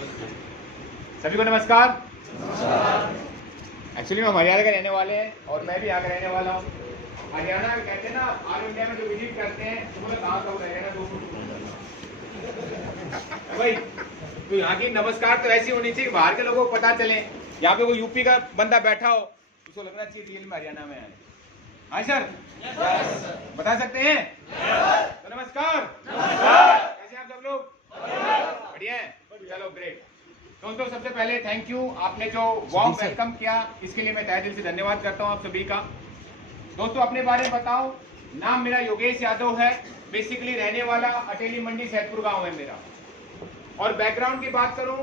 सभी को नमस्कार। एक्चुअली हम हरियाणा के रहने वाले हैं और मैं भी यहाँ का रहने वाला हूँ। हरियाणा कहते हैं ना, ऑल इंडिया में जो विजिट करते हैं तो बोले कहाँ का रहेगा ना भाई, तो यहाँ की नमस्कार तो ऐसी होनी चाहिए बाहर के लोगों को पता चले। यहाँ पे कोई यूपी का बंदा बैठा हो उसको लगना चाहिए रियल में हरियाणा में है। हाँ सर, बता सकते हैं? तो नमस्कार, कैसे आप सब लोग? बढ़िया है, चलो ग्रेट। दोस्तों सबसे पहले थैंक यू, आपने जो वार्म वेलकम किया इसके लिए मैं तहे दिल से धन्यवाद करता हूँ आप सभी का। दोस्तों अपने बारे में बताओ। नाम मेरा योगेश यादव है, बेसिकली रहने वाला अटेली मंडी सैदपुर गांव है मेरा। और बैकग्राउंड की बात करूं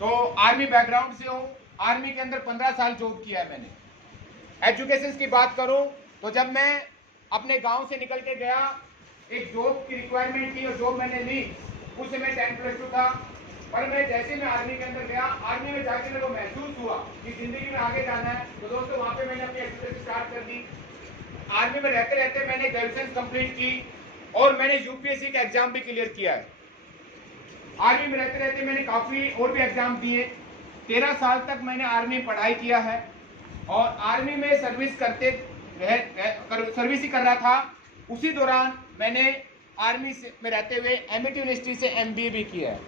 तो आर्मी बैकग्राउंड से हूं। आर्मी के अंदर 15 साल जॉब किया है मैंने। एजुकेशन की बात करूं तो जब मैं अपने गांव से निकल के गया, एक जॉब की रिक्वायरमेंट थी और जॉब मैंने ली। उस समय 10+2 था, पर मैं जैसे मैं आर्मी के अंदर गया, आर्मी में जाके मेरे को महसूस हुआ कि जिंदगी में आगे जाना है। तो दोस्तों वहां पे मैंने अपनी एक्सरसाइज स्टार्ट कर दी। आर्मी में रहते रहते मैंने ग्रेजुएशन कंप्लीट की और मैंने यूपीएससी का एग्जाम भी क्लियर किया है। आर्मी में रहते रहते मैंने काफी और भी एग्जाम दिए। 13 साल तक मैंने आर्मी में पढ़ाई किया है और आर्मी में सर्विस सर्विस ही कर रहा था। उसी दौरान मैंने आर्मी में रहते हुए एमआईटी यूनिवर्सिटी से एमबीए भी किया है।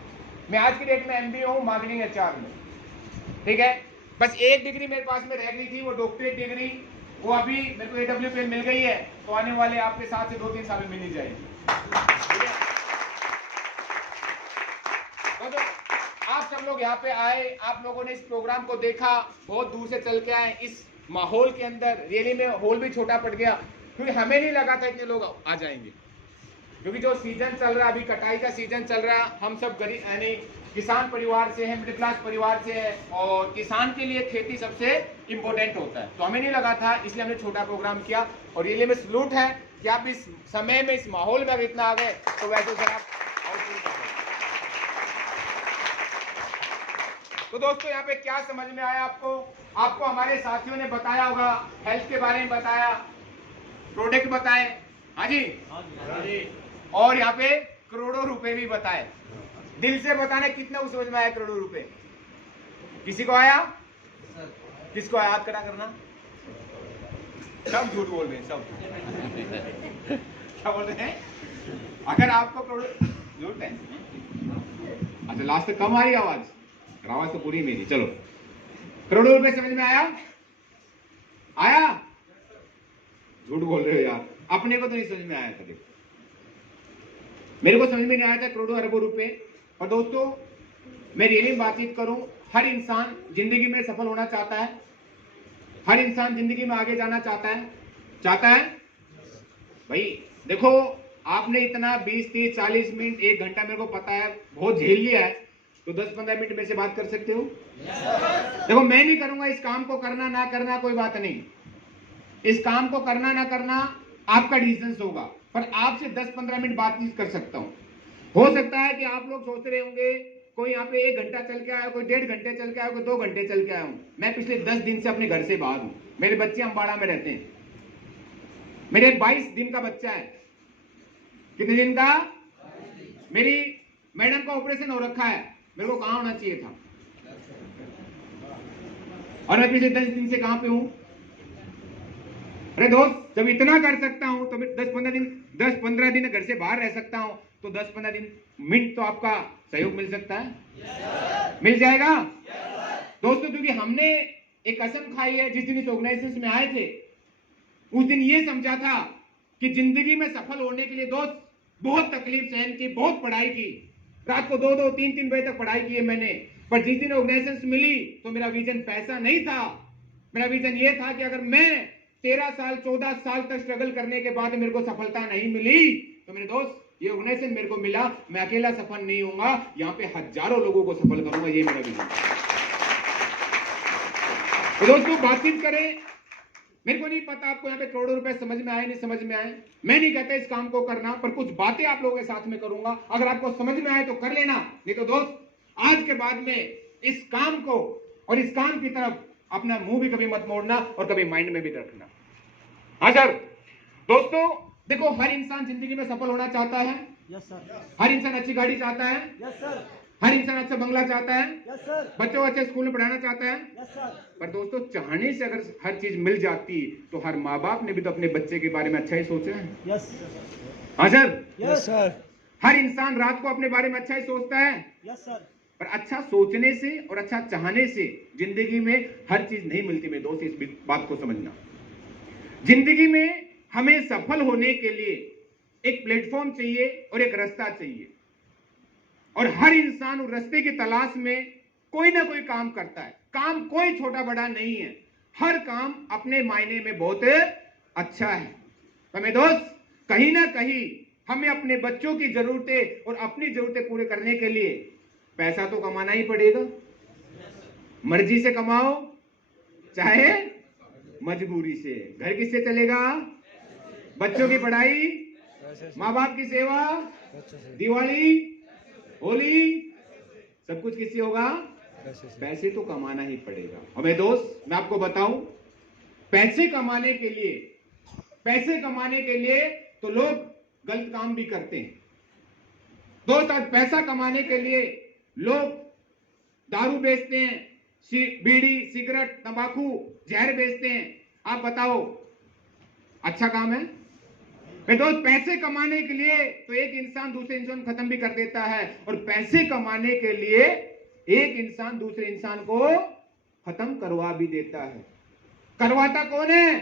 मैं आज की डेट में एमबीए हूँ मार्केटिंग एचआर में, ठीक है। बस एक डिग्री मेरे पास में रह गई थी, वो डॉक्टरेट डिग्री, वो अभी मेरे को AWP मिल गई है, तो आने वाले आपके साथ से 2-3 साल में मिल ही जाएगी। तो आप सब लोग यहाँ पे आए, आप लोगों ने इस प्रोग्राम को देखा, बहुत दूर से चल के आए। इस माहौल के अंदर रियली में हॉल भी छोटा पड़ गया, क्योंकि हमें नहीं लगा था इतने लोग आ जाएंगे। क्योंकि जो सीजन चल रहा है, अभी कटाई का सीजन चल रहा है, हम सब गरीब यानी किसान परिवार से हैं, मिडिल क्लास परिवार से हैं और किसान के लिए खेती सबसे इम्पोर्टेंट होता है। तो हमें नहीं लगा था, इसलिए हमने छोटा प्रोग्राम किया। और ये लिए में सलूट है कि आप इस समय में, इस माहौल में अगर इतना आ गए तो वैसे सर आप। तो दोस्तों यहाँ पे क्या समझ में आया आपको हमारे साथियों ने बताया होगा, हेल्थ के बारे में बताया, प्रोडक्ट बताए, हाँ जी, और यहाँ पे करोड़ों रुपए भी बताए। दिल से बताने कितना समझ में आया करोड़ों रुपए? किसी को आया? किसको आया? हाथ खड़ा करना। सब झूठ बोल रहे हैं, सब क्या बोल रहे हैं? अगर आपको करोड़ों झूठ है, अच्छा लास्ट तक कम आ रही आवाज तो पूरी मेरी। चलो, करोड़ों रुपए समझ में आया? झूठ बोल रहे हो यार, अपने को तो नहीं समझ में आया था। देखो मेरे को समझ में नहीं आया था करोड़ों अरबों रुपए। और दोस्तों मैं रियली बातचीत करूं, हर इंसान जिंदगी में सफल होना चाहता है, हर इंसान जिंदगी में आगे जाना चाहता है भाई। देखो आपने इतना 20-30-40 मिनट 1 घंटा मेरे को पता है बहुत झेल लिया है, तो 10-15 मिनट मेरे से बात कर सकते हो? देखो मैं नहीं करूंगा इस काम को, करना ना करना कोई बात नहीं, इस काम को करना ना करना आपका डिसीजन होगा, पर आपसे 10-15 मिनट बातचीत कर सकता हूं। हो सकता है कि आप लोग सोच रहे होंगे कोई यहाँ पे 1 घंटा चल के आया, कोई 1.5 घंटे चल के आया, कोई 2 घंटे चल के आया हूं। मैं पिछले 10 दिन से अपने घर से बाहर हूं। मेरे बच्चे अम्बाड़ा में रहते हैं, मेरे 22 दिन का बच्चा है। कितने दिन का? मेरी मैडम का ऑपरेशन हो रखा है, मेरे को कहां होना चाहिए था, और मैं पिछले 10 दिन से कहां पे हूं? अरे दोस्त, जब इतना कर सकता हूं तो मैं 10-15 दिन घर से बाहर रह सकता हूं, तो 10-15 मिनट तो आपका सहयोग मिल सकता है। मिल जाएगा दोस्तों, क्योंकि हमने एक कसम खाई है। जिस दिन इस ऑर्गेनाइजेशन में आए थे उस दिन ये समझा था कि जिंदगी में सफल होने के लिए दोस्त बहुत तकलीफ सहन की, बहुत पढ़ाई की, रात को 2-2, 3-3 बजे तक पढ़ाई की है मैंने। पर जिस दिन ऑर्गेनाइजेशन मिली तो मेरा विजन पैसा नहीं था, मेरा विजन ये था कि अगर मैं 13 साल 14 साल तक स्ट्रगल करने के बाद मेरे को सफलता नहीं मिली तो मेरे दोस्त ये ऑर्गेनाइजेशन मेरे को मिला, मैं अकेला सफल नहीं होऊंगा, यहाँ पे हजारों लोगों को सफल करूंगा, ये मेरा विजन। तो दोस्तों बातचीत करें। मेरे को नहीं पता आपको यहाँ पे करोड़ों रुपए समझ में आए नहीं समझ में आए, मैं नहीं कहता इस काम को करना, पर कुछ बातें आप लोगों के साथ में करूंगा। अगर आपको समझ में आए तो कर लेना, नहीं तो दोस्त आज के बाद में इस काम को और इस काम की तरफ अपना मुंह भी कभी मत मोड़ना और कभी माइंड में भी रखना। हाँ सर। दोस्तों देखो हर इंसान जिंदगी में सफल होना चाहता है। Yes sir. हर इंसान अच्छी गाड़ी चाहता है। Yes sir. हर इंसान अच्छा बंगला चाहता है, यस सर, बच्चों को अच्छे स्कूल में पढ़ाना चाहता है। यस सर, पर दोस्तों, चाहने से अगर हर चीज मिल जाती तो हर माँ बाप ने भी तो अपने बच्चे के बारे में अच्छा ही सोचा है। यस हाँ सर, यस सर, हर इंसान रात को अपने बारे में अच्छा ही सोचता है। यस सर, पर अच्छा सोचने से और अच्छा चाहने से जिंदगी में हर चीज नहीं मिलती। मेरे दोस्त, इस बात को समझना। जिंदगी में हमें सफल होने के लिए एक प्लेटफॉर्म चाहिए और एक रास्ता चाहिए, और हर इंसान उस रास्ते की तलाश में कोई ना कोई काम करता है। काम कोई छोटा बड़ा नहीं है, हर काम अपने मायने में बहुत अच्छा है। तो मेरे दोस्त, कहीं ना कहीं हमें अपने बच्चों की जरूरतें और अपनी जरूरतें पूरे करने के लिए पैसा तो कमाना ही पड़ेगा। मर्जी से कमाओ चाहे मजबूरी से। घर किससे चलेगा? बच्चों की पढ़ाई, माँ बाप की सेवा, दिवाली, होली, सब कुछ किससे होगा? पैसे तो कमाना ही पड़ेगा। और मेरे दोस्त, मैं आपको बताऊं, पैसे कमाने के लिए तो लोग गलत काम भी करते हैं। दोस्त, आज पैसा कमाने के लिए लोग दारू बेचते हैं, बीड़ी, सिगरेट, तंबाकू, जहर बेचते हैं। आप बताओ, अच्छा काम है? मेरे दोस्त, पैसे कमाने के लिए तो एक इंसान दूसरे इंसान को खत्म भी कर देता है, और पैसे कमाने के लिए एक इंसान दूसरे इंसान को खत्म करवा भी देता है। करवाता कौन है?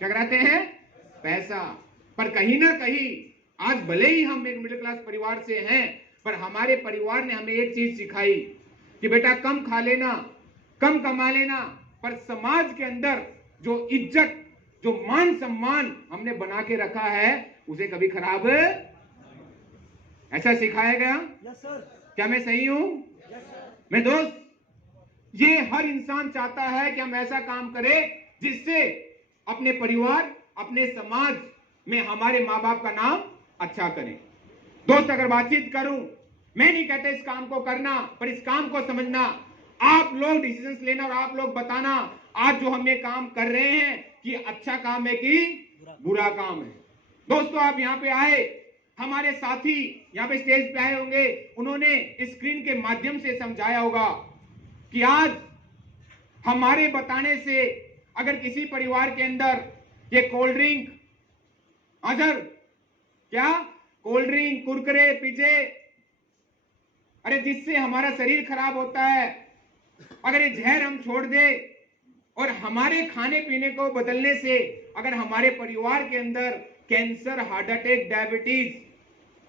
क्या कराते हैं? पैसा। पर कहीं ना कहीं आज भले ही हम एक मिडिल क्लास परिवार से हैं, पर हमारे परिवार ने हमें एक चीज सिखाई कि बेटा, कम खा लेना, कम कमा लेना, पर समाज के अंदर जो इज्जत, जो मान सम्मान हमने बना के रखा है, उसे कभी खराब, ऐसा सिखाया गया। यस सर, क्या मैं सही हूं? यस सर, मेरे दोस्त, ये हर इंसान चाहता है कि हम ऐसा काम करें जिससे अपने परिवार, अपने समाज में हमारे माँ बाप का नाम अच्छा करें। दोस्त, अगर बातचीत करूं, मैं नहीं कहता इस काम को करना, पर इस काम को समझना। आप लोग डिसीजंस लेना और आप लोग बताना आज जो हम ये काम कर रहे हैं कि अच्छा काम है कि बुरा काम है। दोस्तों, आप यहाँ पे आए, हमारे साथी यहाँ पे स्टेज पे आए होंगे, उन्होंने स्क्रीन के माध्यम से समझाया होगा कि आज हमारे बताने से अगर किसी परिवार के अंदर ये कोल्ड ड्रिंक, अगर क्या कोल्ड ड्रिंक, कुरकुरे, पिज्जे, अरे जिससे हमारा शरीर खराब होता है, अगर ये जहर हम छोड़ दे और हमारे खाने पीने को बदलने से अगर हमारे परिवार के अंदर कैंसर, हार्ट अटैक, डायबिटीज,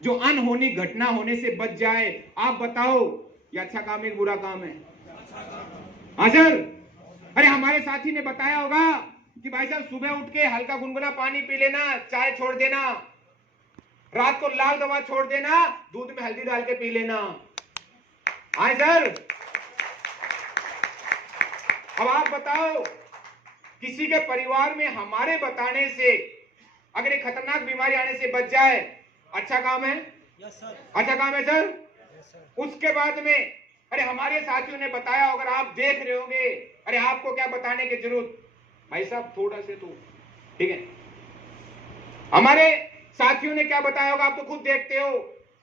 जो अनहोनी घटना होने से बच जाए, आप बताओ ये अच्छा काम है, बुरा काम है? हाँ सर। अरे हमारे साथी ने बताया होगा कि भाई साहब, सुबह उठ के हल्का गुनगुना पानी पी लेना, चाय छोड़ देना, रात को लाल दवा छोड़ देना, दूध में हल्दी डाल के पी लेना। हाँ सर। अब आप बताओ, किसी के परिवार में हमारे बताने से अगर एक खतरनाक बीमारी आने से बच जाए, अच्छा काम है? यस सर, अच्छा काम है सर। यस सर, उसके बाद में अरे हमारे साथियों ने बताया, अगर आप देख रहे होंगे, अरे आपको क्या बताने की जरूरत, भाई साहब थोड़ा से तो ठीक है। हमारे साथियों ने क्या बताया होगा, आप तो खुद देखते हो।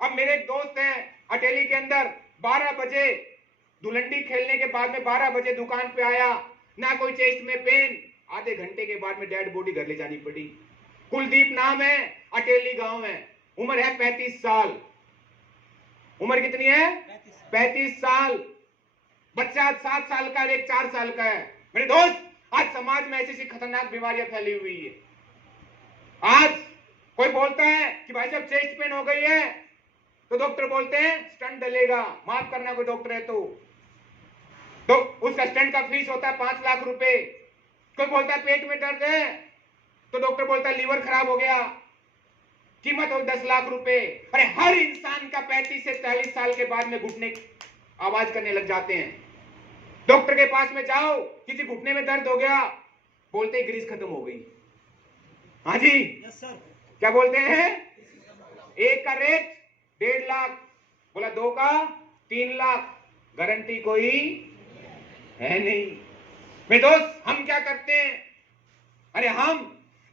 अब मेरे एक दोस्त हैं अटेली के अंदर, 12 बजे धुलंडी खेलने के बाद में 12 बजे दुकान पे आया, ना कोई चेस्ट में पेन, आधे घंटे के बाद में डेड बॉडी घर ले जानी पड़ी। कुलदीप नाम है, अटेली गांव है, उम्र है 35 साल। उम्र कितनी है? 35 साल। बच्चा 7 साल का, एक 4 साल का है। मेरे दोस्त, आज समाज में ऐसी खतरनाक बीमारियां फैली हुई है। आज कोई बोलता है कि भाई साहब चेस्ट पेन हो गई है, तो डॉक्टर बोलते हैं स्टंट डलेगा। माफ करना, कोई डॉक्टर है तो उसका स्टंट का फीस होता है 5 लाख रुपए। कोई बोलता है पेट में दर्द है, तो डॉक्टर बोलता है लीवर खराब हो गया, कीमत हो 10 लाख रुपए। अरे हर इंसान का 35 से 40 साल के बाद में घुटने आवाज करने लग जाते हैं। डॉक्टर के पास में जाओ, किसी घुटने में दर्द हो गया, बोलते ही ग्रीस खत्म हो गई। हाँ जी, यस सर, क्या बोलते हैं? एक का रेट 1.5 लाख, बोला 2 का 3 लाख, गारंटी कोई है नहीं। मेरे दोस्त, हम क्या करते हैं? अरे हम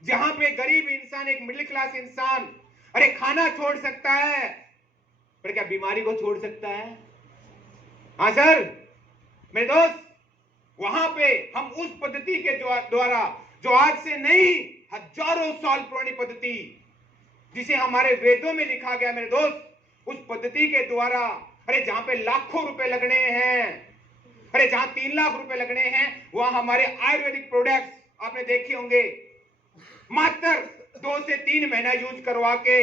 जहां पे गरीब इंसान, एक मिडिल क्लास इंसान, अरे खाना छोड़ सकता है, पर क्या बीमारी को छोड़ सकता है? हाँ सर मेरे दोस्त, वहां पे हम उस पद्धति के द्वारा, जो आज से नहीं हजारों साल पुरानी पद्धति, जिसे हमारे वेदों में लिखा गया मेरे दोस्त, उस पद्धति के द्वारा, अरे जहां पे लाखों रुपए लगने हैं, अरे जहां 3 लाख रुपए लगने हैं, वहां हमारे आयुर्वेदिक प्रोडक्ट्स आपने देखे होंगे, मात्र 2 से 3 महीना यूज करवा के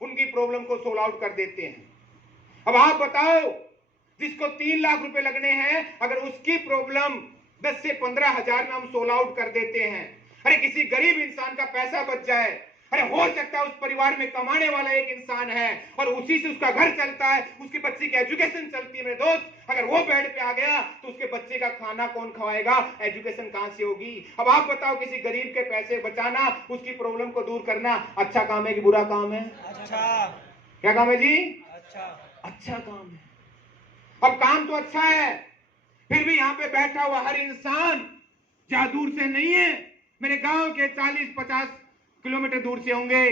उनकी प्रॉब्लम को सोल्व आउट कर देते हैं। अब आप बताओ, जिसको 3 लाख रुपए लगने हैं, अगर उसकी प्रॉब्लम 10 से 15 हजार में हम सोल्व आउट कर देते हैं, अरे किसी गरीब इंसान का पैसा बच जाए, अरे हो सकता है उस परिवार में कमाने वाला एक इंसान है और उसी से उसका घर चलता है, उसकी बच्ची की एजुकेशन चलती है मेरे दोस्त, अगर वो बेड पे आ गया तो उसके बच्चे का खाना कौन खवाएगा, एजुकेशन कहां से होगी? अब आप बताओ, किसी गरीब के पैसे बचाना, उसकी प्रॉब्लम को दूर करना अच्छा काम है कि बुरा काम है? अच्छा। क्या काम है जी? अच्छा काम है। अब काम तो अच्छा है, फिर भी यहां पे बैठा हुआ हर इंसान ज्यादा दूर से नहीं है, मेरे गांव के 40-50 किलोमीटर दूर से होंगे।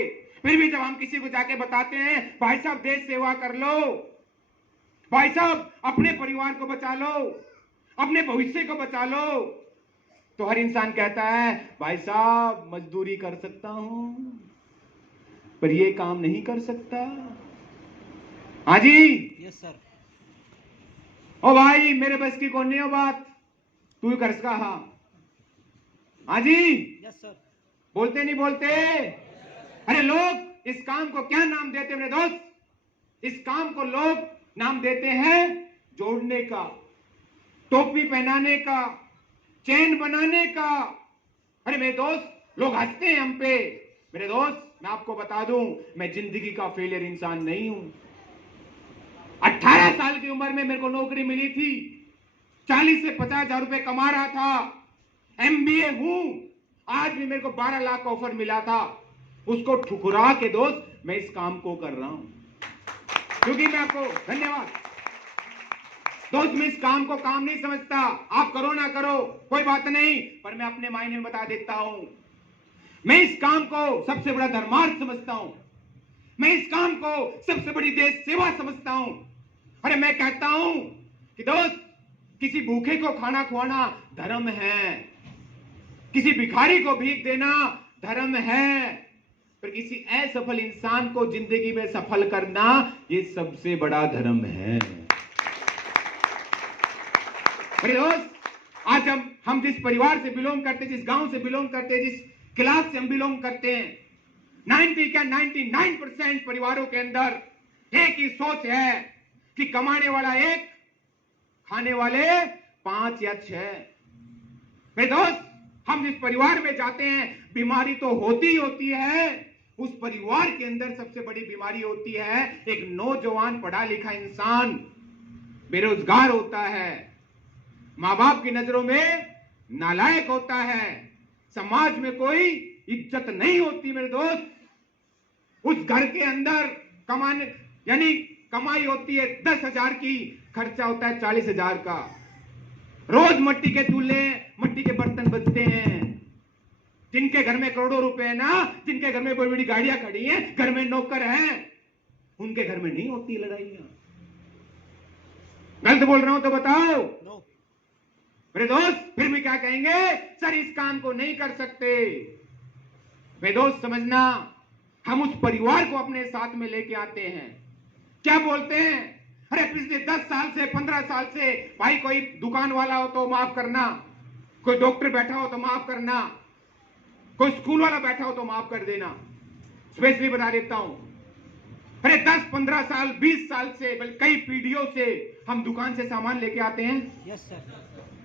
फिर भी जब हम किसी को जाके बताते हैं भाई साहब देश सेवा कर लो, भाई साहब अपने परिवार को बचा लो, अपने भविष्य को बचा लो, तो हर इंसान कहता है भाई साहब मजदूरी कर सकता हूं पर ये काम नहीं कर सकता। हाँ जी, यस सर। ओ भाई मेरे बस की कौन नहीं हो बात, तू कर सका? हाँ जी, यस सर। बोलते नहीं बोलते? अरे लोग इस काम को क्या नाम देते मेरे दोस्त? इस काम को लोग नाम देते हैं जोड़ने का, टोपी पहनाने का, चेन बनाने का। अरे मेरे दोस्त लोग हंसते हैं हम पे। मेरे दोस्त मैं आपको बता दूं, मैं जिंदगी का फेलियर इंसान नहीं हूं। 18 साल की उम्र में मेरे को नौकरी मिली थी, 40 से 50 हजार रुपए कमा रहा था, MBA हूं, आज भी मेरे को 12 लाख का ऑफर मिला था, उसको ठुकरा के दोस्त मैं इस काम को कर रहा हूं, क्योंकि मैं आपको धन्यवाद दोस्त, मैं इस काम को काम नहीं समझता। आप करो ना करो कोई बात नहीं, पर मैं अपने मायने में बता देता हूं, मैं इस काम को सबसे बड़ा धर्मार्थ समझता हूं, मैं इस काम को सबसे बड़ी देश सेवा समझता हूं। अरे मैं कहता हूं कि दोस्त, किसी भूखे को खाना खवाना धर्म है, किसी भिखारी को भीख देना धर्म है, पर किसी असफल इंसान को जिंदगी में सफल करना ये सबसे बड़ा धर्म है। अरे दोस्त, आज हम जिस परिवार से बिलोंग करते, जिस गांव से बिलोंग करते, जिस क्लास से हम बिलोंग करते हैं, 99% परिवारों के अंदर एक ही सोच है कि कमाने वाला एक, खाने वाले 5 या 6। मेरे दोस्त, हम जिस परिवार में जाते हैं बीमारी तो होती ही होती है, उस परिवार के अंदर सबसे बड़ी बीमारी होती है एक नौजवान पढ़ा लिखा इंसान बेरोजगार होता है, मां बाप की नजरों में नालायक होता है, समाज में कोई इज्जत नहीं होती। मेरे दोस्त, उस घर के अंदर कमाने यानी कमाई होती है 10,000 की, खर्चा होता है 40,000 का, रोज मट्टी के चूल्हे मट्टी के बर्तन बचते हैं। जिनके घर में करोड़ों रुपए है ना, जिनके घर में बड़ी बड़ी गाड़ियां खड़ी हैं, घर में नौकर हैं, उनके घर में नहीं होती लड़ाइयां। गलत बोल रहा हूं तो बताओ? नो। मेरे दोस्त फिर भी क्या कहेंगे, सर इस काम को नहीं कर सकते। मेरे दोस्त समझना, हम उस परिवार को अपने साथ में लेके आते हैं, क्या बोलते हैं, अरे पिछले 10 साल से 15 साल से भाई कोई दुकान वाला हो तो माफ करना, कोई डॉक्टर बैठा हो तो माफ करना, कोई स्कूल वाला बैठा हो तो माफ कर देना। स्पेशली बता देता हूं, अरे 10-15 साल 20 साल से बल्कि कई पीढ़ियों से हम दुकान से सामान लेके आते हैं। Yes sir.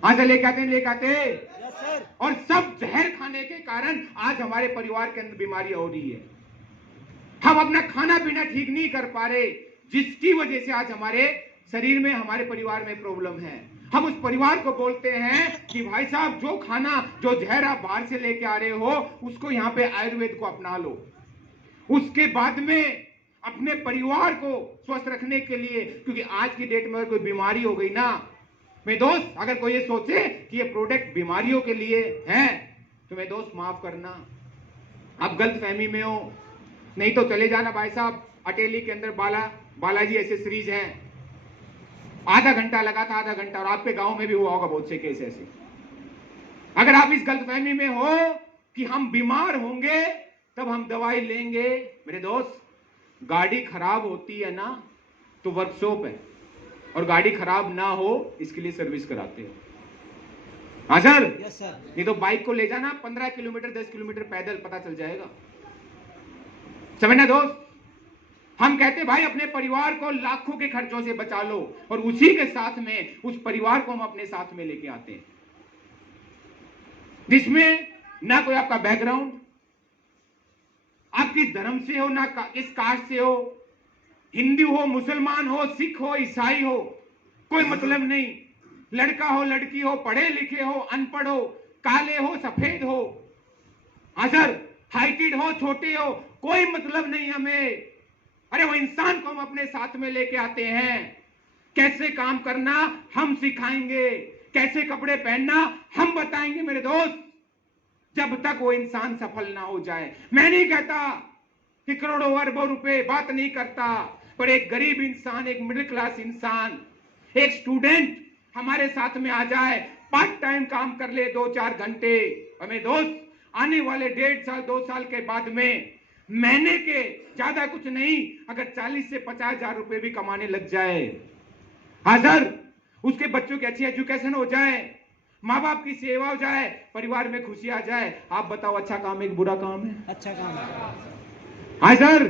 आज से लेके आते हैं यस सर। और सब जहर खाने के कारण आज हमारे परिवार के अंदर बीमारी हो रही है। हम अपना खाना पीना ठीक नहीं कर पा रहे, जिसकी वजह से आज हमारे शरीर में, हमारे परिवार में प्रॉब्लम है। हम उस परिवार को बोलते हैं कि भाई साहब जो खाना, जो जहर आप बाहर से लेके आ रहे हो, उसको यहाँ पे आयुर्वेद को अपना लो। उसके बाद में अपने परिवार को स्वस्थ रखने के लिए, क्योंकि आज की डेट में कोई बीमारी हो गई ना, मेरे दोस्त अगर कोई ये सोचे कि ये प्रोडक्ट बीमारियों के लिए है, तो मेरे दोस्त माफ करना, आप गलत फहमी में हो। नहीं तो चले जाना भाई साहब अटेली के अंदर बाला बालाजी एसेसरीज है, आधा घंटा लगा था, आधा घंटा। और आपके गांव में भी हुआ होगा बहुत से केस ऐसे। अगर आप इस गलतफहमी में हो कि हम बीमार होंगे तब हम दवाई लेंगे, मेरे दोस्त, गाड़ी खराब होती है ना तो वर्कशॉप है, और गाड़ी खराब ना हो इसके लिए सर्विस कराते हो। हाँ सर, यस सर। नहीं तो बाइक को ले जाना 15 किलोमीटर 10 किलोमीटर पैदल, पता चल जाएगा। समझना दोस्त, हम कहते भाई अपने परिवार को लाखों के खर्चों से बचा लो, और उसी के साथ में उस परिवार को हम अपने साथ में लेके आते हैं जिसमें ना कोई आपका बैकग्राउंड, आप किस धर्म से हो, ना किस कास्ट से हो, हिंदू हो, मुसलमान हो, सिख हो, ईसाई हो, कोई मतलब नहीं। लड़का हो, लड़की हो, पढ़े लिखे हो, अनपढ़ हो, काले हो, सफेद हो, अजर हाइटेड हो, छोटे हो, कोई मतलब नहीं हमें। अरे वो इंसान को हम अपने साथ में लेके आते हैं। कैसे काम करना हम सिखाएंगे, कैसे कपड़े पहनना हम बताएंगे मेरे दोस्त, जब तक वो इंसान सफल ना हो जाए। मैं नहीं कहता कि करोड़ों अरबों रुपए, बात नहीं करता, पर एक गरीब इंसान, एक मिडिल क्लास इंसान, एक स्टूडेंट हमारे साथ में आ जाए, पार्ट टाइम काम कर ले 2-4 घंटे, हमें दोस्त आने वाले 1.5 साल 2 साल के बाद में महीने के ज्यादा कुछ नहीं, अगर 40 से 50 हजार रुपए भी कमाने लग जाए, हाँ सर, उसके बच्चों की अच्छी एजुकेशन हो जाए, माँ बाप की सेवा हो जाए, परिवार में खुशी आ जाए, आप बताओ अच्छा काम है कि बुरा काम है? अच्छा काम है। हाँ सर,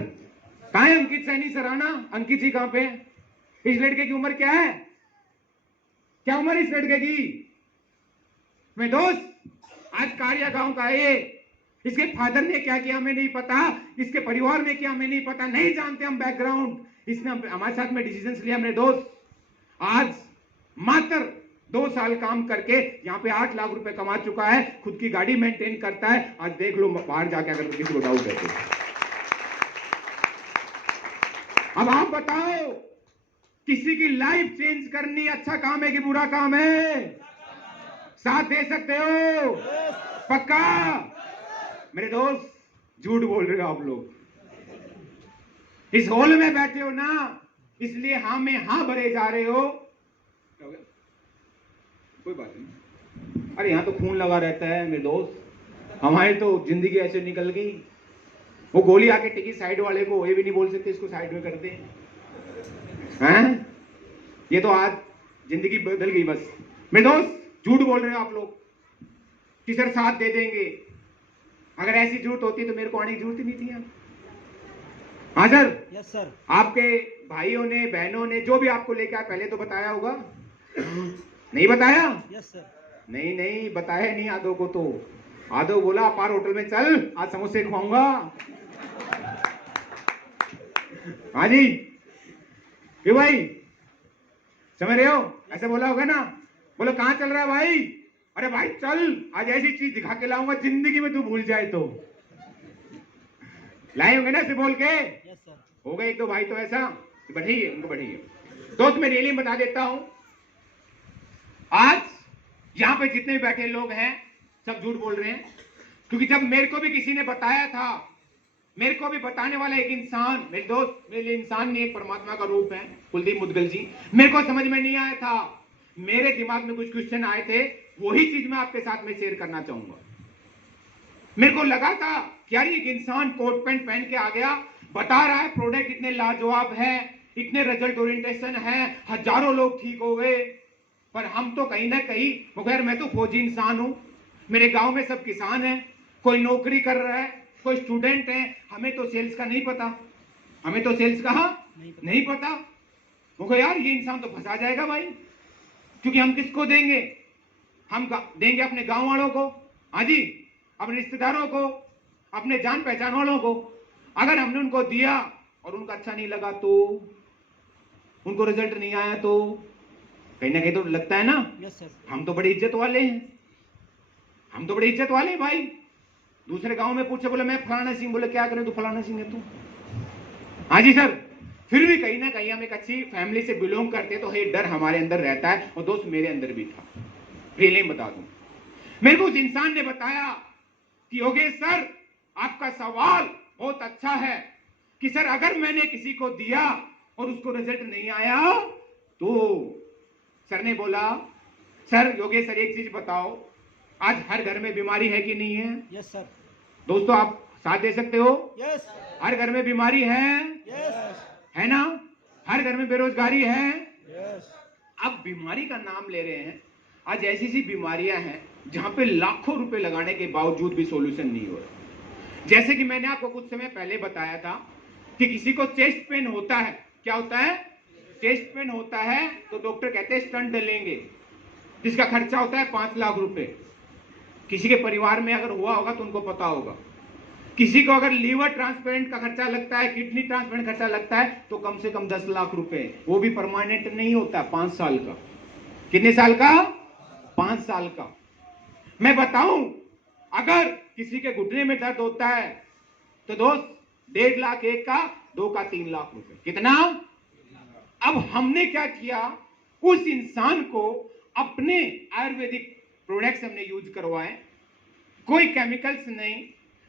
कहाँ है अंकित सैनी सराना? अंकित जी कहाँ पे? इस लड़के की उम्र क्या है? क्या उम्र इस लड़के की? मैं दोस्त, आज कारिया गांव का है, इसके फादर ने क्या किया हमें नहीं पता, इसके परिवार ने क्या हमें नहीं पता, नहीं जानते हम बैकग्राउंड। इसने हमारे साथ में डिसीजन लिया मेरे दोस्त। आज मात्र 2 साल काम करके यहाँ पे 8 लाख रुपए कमा चुका है, खुद की गाड़ी मेंटेन करता है। आज देख लो बाहर जाके अगर किसी को डाउट है तो। अब आप बताओ, किसी की लाइफ चेंज करनी अच्छा काम है कि बुरा काम है? साथ दे सकते हो? पक्का? मेरे दोस्त, झूठ बोल रहे हो आप लोग। इस हॉल में बैठे हो ना, इसलिए हाँ में हाँ भरे जा रहे हो। क्या हो गया? कोई बात नहीं। अरे यहां तो खून लगा रहता है मेरे दोस्त, हमारी तो जिंदगी ऐसे निकल गई। वो गोली आके टिकी साइड वाले को, ये भी नहीं बोल सकते इसको साइड में कर दे हैं? ये तो आज जिंदगी बदल गई बस। मेरे दोस्त, झूठ बोल रहे हो आप लोग कि सर साथ दे देंगे। अगर ऐसी जरूरत होती तो मेरे को आने की जरूरत ही नहीं थी। हाँ सर, यस सर। आपके भाइयों ने, बहनों ने, जो भी आपको लेके आया, पहले तो बताया होगा? नहीं बताया? Yes sir. नहीं नहीं बताया नहीं आदो को। तो आदो बोला अपार होटल में चल, आज समोसे खुआऊंगा। हाँ जी, क्यों भाई, समझ रहे हो? ऐसे बोला होगा ना। बोलो कहां चल रहा है भाई? अरे भाई चल, आज ऐसी चीज दिखा के लाऊंगा जिंदगी में तू भूल जाए तो। लाए होंगे ना ऐसे बोल के? Yes sir. हो गए 1-2 भाई तो ऐसा बढ़िए, उनको बढ़िए। दोस्त मैं रियली बता देता हूं, आज यहां पे जितने भी बैठे लोग हैं सब झूठ बोल रहे हैं, क्योंकि जब मेरे को भी किसी ने बताया था, मेरे को भी बताने वाला एक इंसान, मेरे दोस्त, मेरे लिए इंसान नहीं एक परमात्मा का रूप है, कुलदीप मुदगल जी, मेरे को समझ में नहीं आया था, मेरे दिमाग में कुछ क्वेश्चन आए थे, वही चीज मैं आपके साथ में शेयर करना चाहूंगा। मेरे को लगा था कि यार एक इंसान कोट पैंट पहन के आ गया, बता रहा है प्रोडक्ट इतने लाजवाब है, इतने रिजल्ट ओरिएंटेशन है, हजारों लोग ठीक हो गए, पर हम तो कहीं ना कहीं, मगर मैं तो फौजी इंसान हूं, मेरे गांव में सब किसान हैं, कोई नौकरी कर रहा है, कोई स्टूडेंट है, हमें तो सेल्स का नहीं पता, हमें तो सेल्स का नहीं पता। मगर यार ये इंसान तो फंसा जाएगा भाई, क्योंकि हम किसको देंगे? हम देंगे अपने गांव वालों को, हाँ जी, अपने रिश्तेदारों को, अपने जान पहचान वालों को। अगर हमने उनको दिया और उनका अच्छा नहीं लगा तो, उनको रिजल्ट नहीं आया तो, कहीं ना कहीं तो लगता है ना। Yes sir. हम तो बड़ी इज्जत वाले हैं, हम तो बड़ी इज्जत वाले हैं भाई। दूसरे गांव में पूछे, बोले मैं फलाना सिंह, बोले क्या करें तू फलाना सिंह है तू? हाँ जी सर, फिर भी कहीं ना कहीं हम एक अच्छी फैमिली से बिलोंग करते हैं, तो ये डर हमारे अंदर रहता है, और दोस्त मेरे अंदर भी था। रियली बता दूं, मेरे को उस इंसान ने बताया कि योगेश सर आपका सवाल बहुत अच्छा है, कि सर अगर मैंने किसी को दिया और उसको रिजल्ट नहीं आया तो सर ने बोला, सर योगेश सर एक चीज बताओ, आज हर घर में बीमारी है कि नहीं है? Yes sir. दोस्तों आप साथ दे सकते हो? यस हर घर में बीमारी है, यस है ना? हर घर में बेरोजगारी है। यस। अब बीमारी का नाम ले रहे हैं। आज ऐसी सी बीमारियां हैं जहां पे लाखों रुपए लगाने के बावजूद भी सॉल्यूशन नहीं हो रहा। जैसे कि मैंने आपको कुछ समय पहले बताया था कि किसी को चेस्ट पेन होता है, क्या होता है? चेस्ट पेन होता है तो डॉक्टर कहते हैं स्टंट डलेंगे, जिसका खर्चा होता है 5 लाख रुपए। किसी के परिवार में अगर हुआ होगा तो उनको पता होगा। किसी को अगर लीवर ट्रांसप्लांट का खर्चा लगता है, किडनी ट्रांसप्लांट खर्चा लगता है तो कम से कम 10 लाख रुपए, वो भी परमानेंट नहीं होता, 5 साल का। कितने साल का? 5 साल का। मैं बताऊं, अगर किसी के घुटने में दर्द होता है तो दोस्त 1.5 लाख एक का, 2 का 3 लाख रुपए। कितना? अब हमने क्या किया, उस इंसान को अपने आयुर्वेदिक प्रोडक्ट्स हमने यूज करवाए, कोई केमिकल्स नहीं,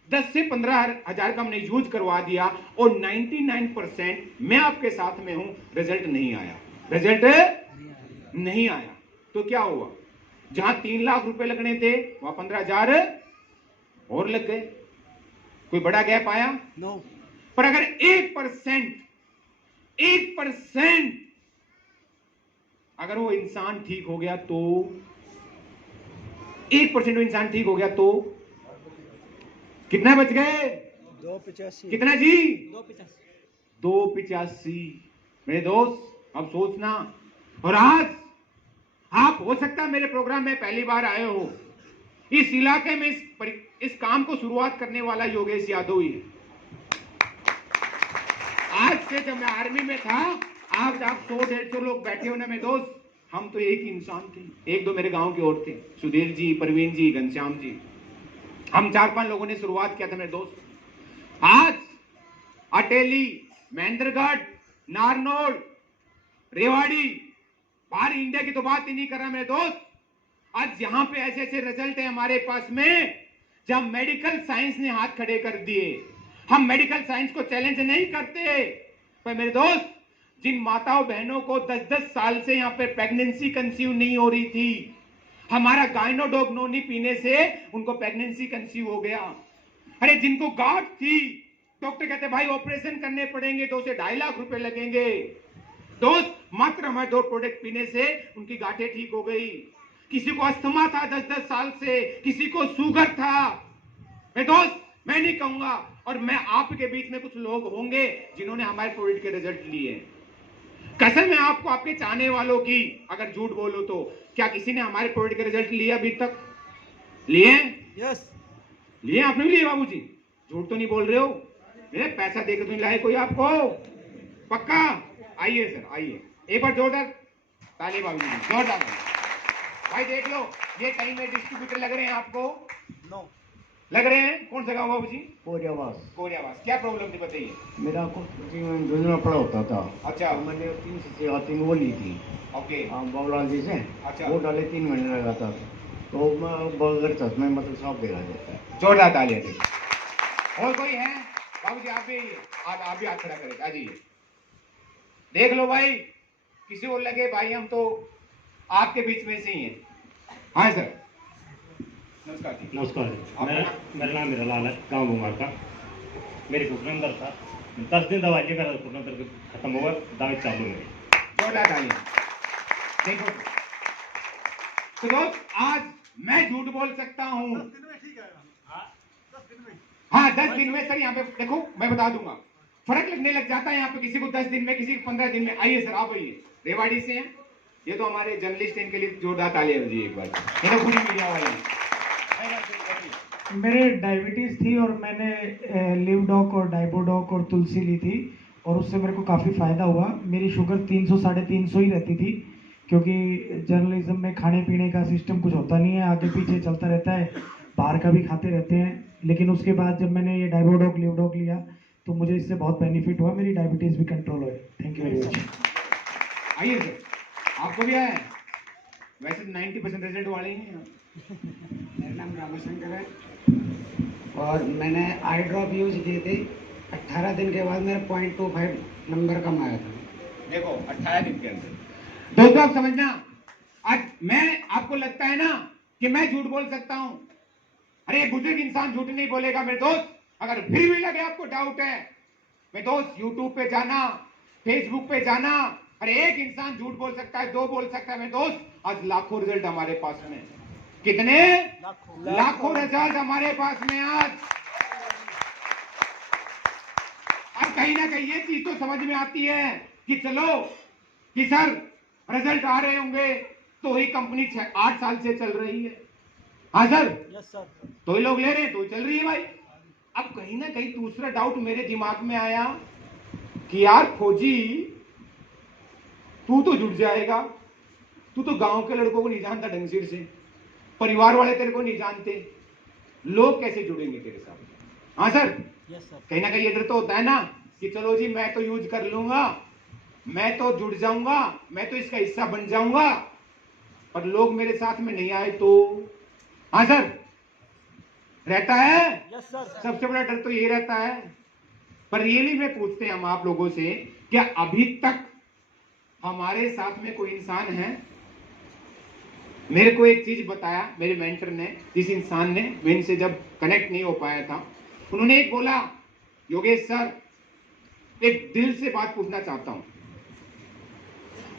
10 से 15 हजार का हमने यूज करवा दिया और 99% मैं आपके साथ में हूं, रिजल्ट नहीं आया। रिजल्ट नहीं आया तो क्या हुआ? जहां 3 लाख रुपए लगने थे वहां 15,000 और लग गए। कोई बड़ा गैप आया? नो। पर अगर 1% अगर वो इंसान ठीक हो गया तो 1% वो इंसान ठीक हो गया तो कितना बच गए? 285। कितना जी? 285। 285। मेरे दोस्त अब सोचना, और आज आप हो सकता है मेरे प्रोग्राम में पहली बार आए हो, इस इलाके में इस काम को शुरुआत करने वाला योगेश यादव ही है। आज से जब मैं आर्मी में था, आज आप 100-150 लोग बैठे हो ना मेरे दोस्त, हम तो एक ही इंसान थे। 1-2 मेरे गांव के और थे, सुधीर जी, परवीन जी, घनश्याम जी। हम 4-5 लोगों ने शुरुआत किया था मेरे दोस्त। आज अटेली, महेंद्रगढ़, नारनौल, रेवाड़ी, बाहर इंडिया की तो बात ही नहीं कर रहा मेरे दोस्त। आज यहाँ पे ऐसे ऐसे रिजल्ट है हमारे पास में, जब मेडिकल साइंस ने हाथ खड़े कर दिए। हम मेडिकल साइंस को चैलेंज नहीं करते, पर मेरे दोस्त, जिन माताओं बहनों को 10-10 साल से यहाँ पे प्रेगनेंसी कंसीव नहीं हो रही थी, हमारा गायनोडॉग नोनी पीने से उनको प्रेगनेंसी कंसीव हो गया। अरे जिनको गांठ थी, डॉक्टर कहते भाई ऑपरेशन करने पड़ेंगे, 2 से 2.5 लाख रुपए लगेंगे। दोस्त मात्र हमारे 2 प्रोडक्ट पीने से उनकी गांठें ठीक हो गई। किसी को अस्थमा था 10-10 साल से, किसी को शुगर था। मैं दोस्त, मैं नहीं कहूंगा, और मैं आपके बीच में कुछ लोग होंगे जिन्होंने हमारे प्रोडक्ट के रिजल्ट लिए। कसम है आपको, आपके चाहने वालों की, अगर झूठ बोलो तो क्या किसी ने हमारे प्रोडक्ट के रिजल्ट लिए अभी तक? लिए? यस। लिए? आपने भी लिए बाबूजी? झूठ तो नहीं बोल रहे हो? पैसा देकर तो नहीं लाए कोई आपको? पक्का? आइए सर, आइए, एक बार जोरदार ताली बाबूजी, जोरदार भाई। देख लो, ये कहीं में डिस्ट्रीब्यूटर लग रहे हैं आपको? नो। लग रहे हैं? कौन सा गाँव बाबूजी? कोरियावास। कोरियावास। क्या प्रॉब्लम थी बताइए? मेरा को दूसरा पड़ा होता था। अच्छा। तो मैंने 3 से सेवा 3 वो ली थी। ओके। बाबूलाल जी से। अच्छा। वो डाले 3 महीने लगाता था, तो मैं बगैर चश्मे मतलब साफ देखा जाता है। जोरदार तालियां दीजिए। और कोई है? बाबूजी आप भी, आप भी हाथ खड़ा करें, आ जाइए। देख लो भाई, किसी को लगे भाई हम तो आपके बीच में से ही हैं। हाँ सर, नमस्कार जी। नमस्कार। मेरा नाम मीरालाल है, गांव बुमार का। मेरे घुटने में दर्द था, 10 दिन दवाई लेकर घुटना दर्द खत्म हुआ, दवाई चालू है। जोरदार तालियां। देखो तो दोस्त, आज मैं झूठ बोल सकता हूँ। 10 दिन में ठीक है। हाँ 10 दिन में। हाँ 10 दिन में सर, यहाँ पे देखो मैं बता दूंगा, फर्क लगने लग जाता है यहाँ पे। किसी को 10 दिन में, किसी को 15 दिन में। आइए सर, आप आइए, रेवाड़ी से हैं ये तो हमारे जर्नलिस्ट, इनके लिए जोरदार तालियां दीजिए एक बार। ये तो पूरी मीडिया वाले हैं। मेरे डायबिटीज़ थी और मैंने लिवडॉक और डाइबोडॉक और तुलसी ली थी, और उससे मेरे को काफ़ी फ़ायदा हुआ। मेरी शुगर 300 350 ही रहती थी, क्योंकि जर्नलिज्म में खाने पीने का सिस्टम कुछ होता नहीं है, आगे पीछे चलता रहता है, बाहर का भी खाते रहते हैं। लेकिन उसके बाद जब मैंने ये डाइबोडॉक लिवडॉक लिया तो मुझे इससे बहुत बेनिफिट हुआ, मेरी डायबिटीज़ भी कंट्रोल हुई। Thank you very much. आइए सर, आपको भी आया है? वैसे 90% रिजल्ट वाले ही हैं। मेरा नाम रामशंकर है और मैंने आई ड्रॉप यूज़ किए थे। 18 दिन के बाद मेरा 0.25 नंबर कम आया था। देखो 18 दिन के अंदर। दोस्तों आप समझना, आज मैं आपको लगता है ना कि मैं झूठ बोल सकता हूं, अरे बुजुर्ग इंसान झूठ नहीं बोलेगा मेरे दोस्त। अगर फिर भी लगे आपको डाउट है मेरे दोस्त, यूट्यूब पे जाना, फेसबुक पे जाना, अरे एक इंसान झूठ बोल सकता है, दो बोल सकता है मेरे दोस्त। आज लाखों रिजल्ट हमारे पास में, कितने लाखों रिजल्ट हमारे पास में आज। अब कहीं ना कहीं ये चीज तो समझ में आती है कि चलो कि सर रिजल्ट आ रहे होंगे तो ही कंपनी 8 साल से चल रही है। हाँ सर, यस सर। तो ही लोग ले रहे हैं तो चल रही है भाई। अब कहीं ना कहीं दूसरा डाउट मेरे दिमाग में आया कि यार फौजी तू तो जुट जाएगा, तू तो गांव के लड़कों को नहीं जानता ढंग से, परिवार वाले तेरे को नहीं जानते, लोग कैसे जुड़ेंगे तेरे साथ। हाँ सर, यस सर। कहीं ना कहीं ये डर तो होता है ना कि चलो जी मैं तो यूज कर लूंगा, मैं तो जुड़ जाऊंगा, मैं तो इसका हिस्सा बन जाऊंगा, पर लोग मेरे साथ में नहीं आए तो। हाँ सर, रहता है। Yes sir. सबसे बड़ा डर तो ये रहता है। पर रियली में पूछते हैं हम आप लोगों से, क्या अभी तक हमारे साथ में कोई इंसान है? मेरे को एक चीज बताया मेरे मेंटर ने, जिस इंसान ने विन से जब कनेक्ट नहीं हो पाया था, उन्होंने एक बोला, योगेश सर एक दिल से बात पूछना चाहता हूं,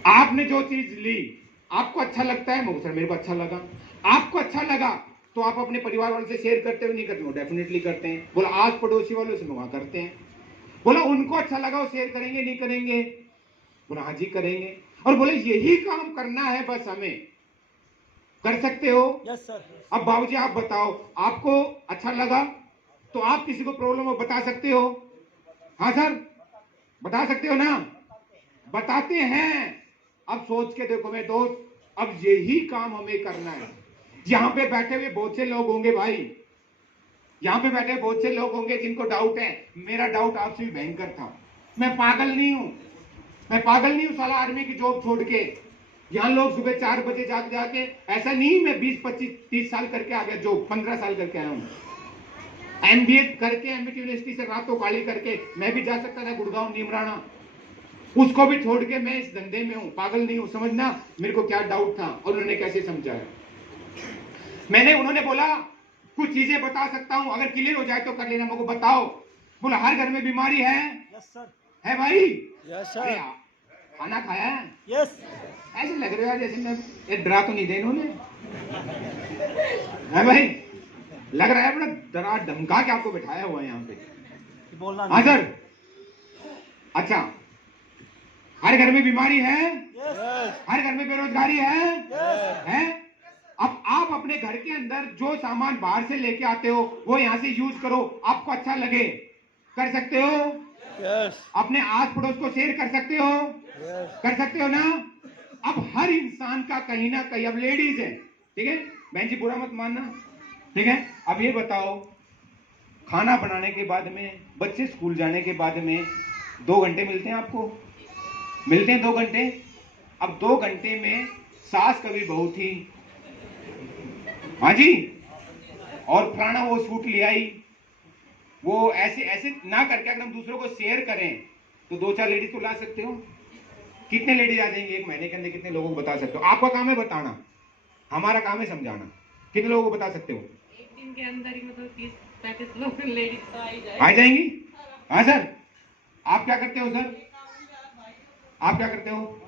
आपने जो चीज ली आपको अच्छा लगता है? सर मेरे को अच्छा लगा। आपको अच्छा लगा तो आप अपने परिवार वालों से शेयर करते हो नहीं करते हो? डेफिनेटली करते हैं। बोला आस पड़ोसी वालों से वहां करते हैं। बोला उनको अच्छा लगा वो शेयर करेंगे नहीं करेंगे? बोला हाँ जी करेंगे। और बोले यही काम करना है बस हमें, कर सकते हो? Yes sir. अब बाबूजी आप बताओ, आपको अच्छा लगा तो आप किसी को प्रॉब्लम हो बता सकते हो? हाँ सर, बता सकते हो ना? बताते हैं। अब सोच के देखो मेरे दोस्त, अब यही काम हमें करना है। यहां पे बैठे हुए बहुत से लोग होंगे भाई, यहां पे बैठे बहुत से लोग होंगे जिनको डाउट है। मेरा डाउट आपसे भी भयंकर था। मैं पागल नहीं हूं, मैं पागल नहीं हूं साला आर्मी की जॉब छोड़ के। यहाँ लोग सुबह 4 बजे जाके, ऐसा नहीं मैं 20, 25, 30 साल करके आ गया, जॉब 15 साल करके आया हूं। एमबीए करके एमआईटी यूनिवर्सिटी से रातों काली करके मैं भी जा सकता था गुड़गांव नीमराना, उसको भी छोड़ के मैं इस धंधे में हूं। पागल नहीं हूं, समझना मेरे को क्या डाउट था और उन्होंने कैसे समझाया। उन्होंने बोला कुछ चीजें बता सकता हूं, अगर क्लियर हो जाए तो कर लेना, मेरे को बताओ। बोला हर घर में बीमारी है। Yes sir. है भाई? यस अरे सर। खाना खाया है? यस। ऐसे लग रहा है जैसे मैं, ये डरा तो नहीं दे इन्होंने? है भाई? लग रहा है बड़ा डरा धमका के आपको बिठाया हुआ है यहाँ पे। बोलना हाँ सर। अच्छा, हर घर में बीमारी है? यस। हर घर में बेरोजगारी है? यस। है? अब आप अपने घर के अंदर जो सामान बाहर से लेके आते हो वो यहाँ से यूज करो, आपको अच्छा लगे, कर सकते हो? यस। अपने आस पड़ोस को शेयर कर सकते हो? यस। कर सकते हो ना? अब हर इंसान का कहीं ना कहीं, अब लेडीज है, ठीक है बहन जी बुरा मत मानना, ठीक है। अब ये बताओ, खाना बनाने के बाद में, बच्चे स्कूल जाने के बाद में 2 घंटे मिलते हैं आपको? मिलते हैं 2 घंटे। अब 2 घंटे में सास कभी बहू थी, हाँ जी, और प्राणा वो सूट ले आई, वो ऐसे ऐसे ना करके अगर हम दूसरों को शेयर करें तो 2-4 लेडीज तो ला सकते हो। कितने लेडीज आ जाएंगे 1 महीने के अंदर? कितने लोगों को बता सकते हो? आपका काम है बताना, हमारा काम है समझाना। कितने लोगों को बता सकते हो? एक दिन के अंदर ही मतलब 30-35 लोग लेडीज तो आ जाएंगी। हाँ सर, आप क्या करते हो सर? आप क्या करते हो?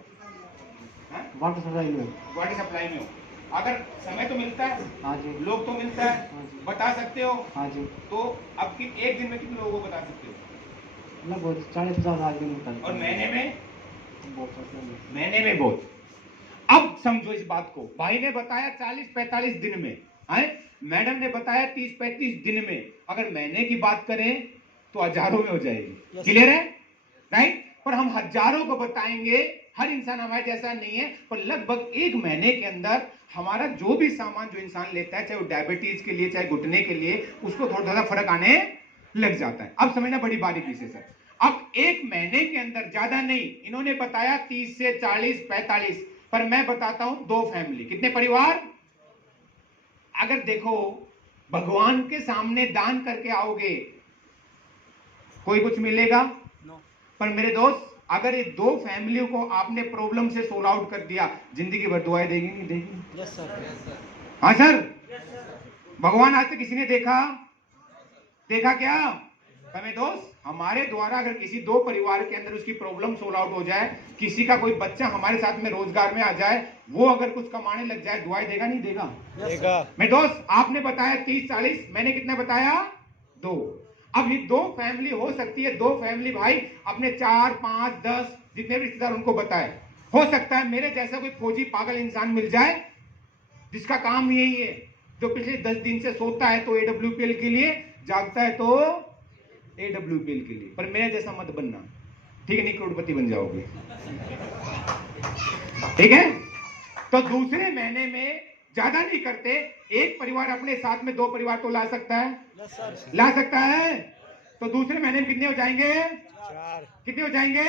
वाटर सप्लाई में। वाटर सप्लाई में हो। अगर समय तो मिलता है, हाँ जी। लोग तो मिलता है, हाँ जी। बता सकते हो? हाँ जी। तो अब एक दिन में कितने लोगों को बता सकते हो? लगभग 40-50 आदमी निकलते और हैं। महीने में? बहुत सकते हैं। महीने में बहुत। अब समझो इस बात को, भाई ने बताया 40-45 दिन में, है मैडम ने बताया 30-35 दिन में। अगर महीने की बात करें तो हजारों में हो जाएगी। क्लियर है? राइट? पर हम हजारों को बताएंगे, हर इंसान हमारे जैसा नहीं है, पर लगभग 1 महीने के अंदर हमारा जो भी सामान जो इंसान लेता है, चाहे वो डायबिटीज के लिए चाहे घुटने के लिए, उसको थोड़ा थोड़ा फर्क आने लग जाता है। अब समझना बड़ी बारीकी से सर। अब 1 महीने के अंदर, ज्यादा नहीं, इन्होंने बताया 30 से 40-45, पर मैं बताता हूं 2 फैमिली। कितने परिवार? अगर देखो भगवान के सामने दान करके आओगे, कोई कुछ मिलेगा? नो। पर मेरे दोस्त अगर ये दो फैमिलियों को आपने प्रॉब्लम से सोल्व आउट कर दिया, जिंदगी भर दुआएं देगी नहीं देगी? Yes sir. हाँ सर। भगवान आज तक किसी ने देखा क्या? हमें दोस्त, हमारे द्वारा अगर किसी दो परिवार के अंदर उसकी प्रॉब्लम सोल्व आउट हो जाए, किसी का कोई बच्चा हमारे साथ में रोजगार में आ जाए, वो अगर कुछ कमाने लग जाए, दुआएं देगा नहीं देगा? देगा। मैं दोस्त, आपने बताया 30-40, मैंने कितना बताया? 2। अब ये दो फैमिली हो सकती है, दो फैमिली भाई अपने 4, 5, 10 जितने भी रिश्तेदार उनको बताए। हो सकता है मेरे जैसा कोई फौजी पागल इंसान मिल जाए जिसका काम यही है, जो पिछले 10 दिन से सोता है तो AWPL के लिए, जागता है तो AWPL के लिए। पर मेरे जैसा मत बनना, ठीक है? नहीं करोड़पति बन जाओगे, ठीक है? तो दूसरे महीने में ज्यादा नहीं करते, एक परिवार अपने साथ में 2 परिवार तो ला सकता है, यस सर। ला सकता है। तो दूसरे महीने में कितने हो जाएंगे? 4। कितने हो जाएंगे?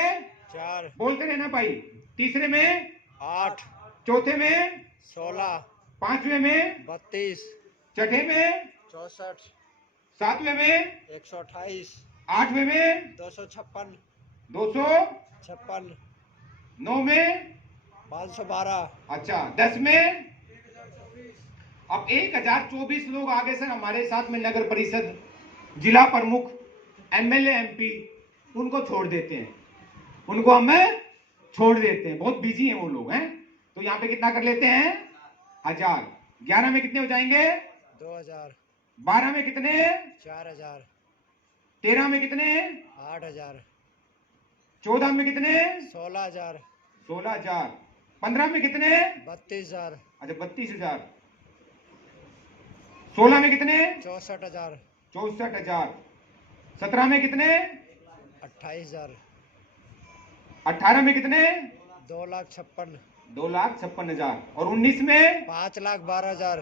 4। बोलते रहना भाई। तीसरे में 8। चौथे में 16। पांचवें में 32। छठे में 64। सातवें में 128। आठवें में 256। 256, 9 में 512। अच्छा 10 में। अब 1024 लोग आगे सर हमारे साथ में नगर परिषद, जिला प्रमुख, MLA MP, उनको छोड़ देते हैं, उनको हमें छोड़ देते हैं, बहुत बिजी हैं वो लोग हैं। तो यहाँ पे कितना कर लेते हैं? 1000। 11 में कितने हो जाएंगे? 2000। 12 में कितने? 4000। 13 में कितने? 8000। 14 में कितने? 16000। 16000। 15 में कितने? 32000। अच्छा 32000। 16 में कितने? 64000। 64000। 17 में कितने? 28000। 18 में कितने? 256,000। 2,56,000। और 19 में? 5,12,000।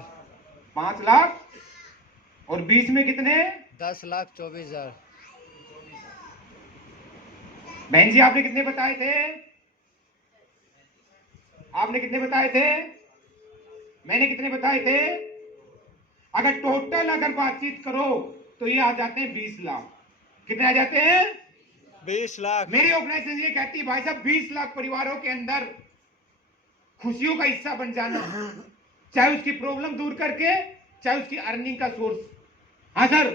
5 लाख। और 20 में कितने? 10,24,000। बहन जी आपने कितने बताए थे? आपने कितने बताए थे? मैंने कितने बताए थे? अगर टोटल अगर बातचीत करो तो ये आ जाते हैं 20 लाख। कितने आ जाते हैं? 20 लाख। मेरी ऑर्गेनाइजेशन ये कहती है भाई साहब 20 लाख परिवारों के अंदर खुशियों का हिस्सा बन जाना, चाहे उसकी प्रॉब्लम दूर करके, चाहे उसकी अर्निंग का सोर्स। हाँ सर,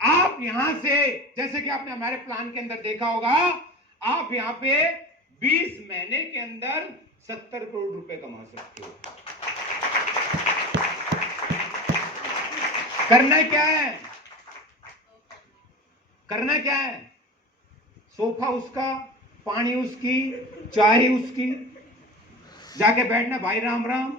आप यहां से, जैसे कि आपने हमारे प्लान के अंदर देखा होगा, आप यहां पे 20 महीने के अंदर 70 करोड़ रुपए कमा सकते हो। करना क्या है? करना क्या है? सोफा उसका, पानी उसकी, चाय उसकी, जाके बैठना, भाई राम राम।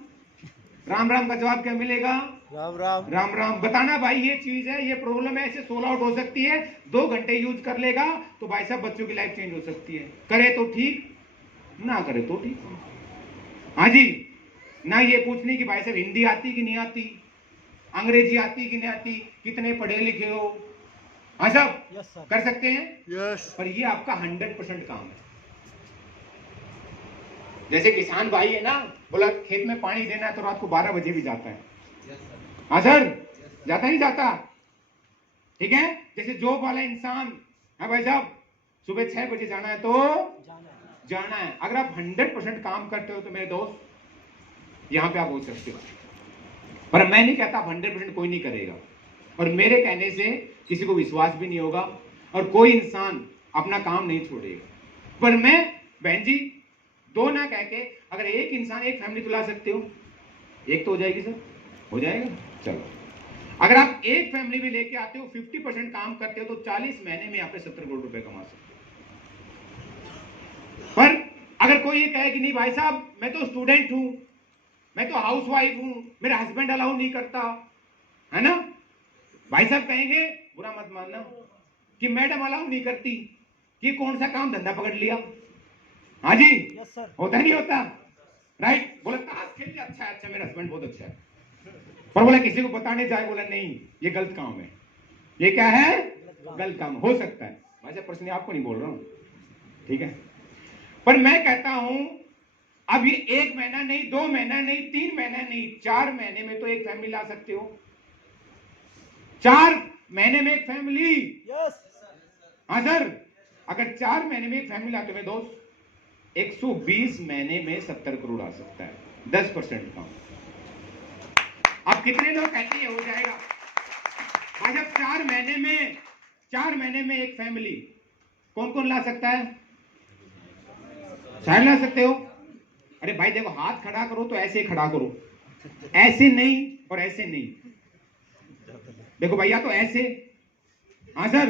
राम राम का जवाब क्या मिलेगा? राम राम। राम राम। बताना भाई ये चीज है, ये प्रॉब्लम है, ऐसे सोल्व आउट हो सकती है। 2 घंटे यूज कर लेगा तो भाई साहब बच्चों की लाइफ चेंज हो सकती है। करे तो ठीक, ना करे तो ठीक। हाँ जी, ना ये पूछनी कि भाई साहब हिंदी आती कि नहीं आती, अंग्रेजी आती कि नहीं आती, कितने पढ़े लिखे हो। हाँ साहब, यस सर। कर सकते हैं। यस। पर ये आपका 100% काम है। जैसे किसान भाई है ना, बोला खेत में पानी देना है तो रात को 12 बजे भी जाता है। हाँ सर, जाता नहीं जाता? ठीक है। जैसे जॉब वाला इंसान, हाँ भाई साहब, सुबह 6 बजे जाना है तो जाना है। अगर आप 100% काम करते हो तो मेरे दोस्त यहां पे आप हो सकते हो। पर मैं नहीं कहता आप 100% कोई नहीं करेगा, और मेरे कहने से किसी को विश्वास भी नहीं होगा और कोई इंसान अपना काम नहीं छोड़ेगा। पर मैं बहन जी 2 ना कह के, अगर एक इंसान, एक फैमिली तो ला सकते हो, एक तो हो जाएगी सर, हो जाएगा। चलो, अगर आप एक फैमिली भी लेके आते हो, 50% काम करते हो, तो 40 महीने में यहाँ पे 70 करोड़ रुपए कमा सकते हो। पर अगर कोई ये कहे कि नहीं भाई साहब मैं तो स्टूडेंट हूं, मैं तो हाउसवाइफ हूं, मेरा हस्बैंड अलाउ नहीं करता, है ना, भाई साहब कहेंगे, बुरा मत मानना, कि मैडम अलाउ नहीं करती, कि कौन सा काम धंधा पकड़ लिया। हाँ जी, यस सर। होता नहीं होता? राइट। बोला ताश खेल लिया, अच्छा अच्छा, मेरा हस्बैंड बहुत अच्छा है। पर बोला किसी को बताने जाए, बोला नहीं ये गलत काम है। ये क्या है? गलत काम। हो सकता है भाई साहब, पर्सनली आपको नहीं बोल रहा हूं, ठीक है। पर मैं कहता हूं अब ये 1 महीना नहीं, 2 महीना नहीं, 3 महीना नहीं, 4 महीने में तो एक फैमिली ला सकते हो। 4 महीने में एक फैमिली। यस। हाँ सर, अगर 4 महीने में एक फैमिली लाते हो दोस्त, 120 महीने में 70 करोड़ आ सकता है, 10% कम। अब कितने लोग कहते हैं हो जाएगा? आज अब 4 महीने में एक फैमिली कौन कौन ला सकता है? शायद ला सकते हो। अरे भाई देखो, हाथ खड़ा करो तो ऐसे खड़ा करो, ऐसे नहीं और ऐसे नहीं। देखो भैया, तो ऐसे। हाँ सर,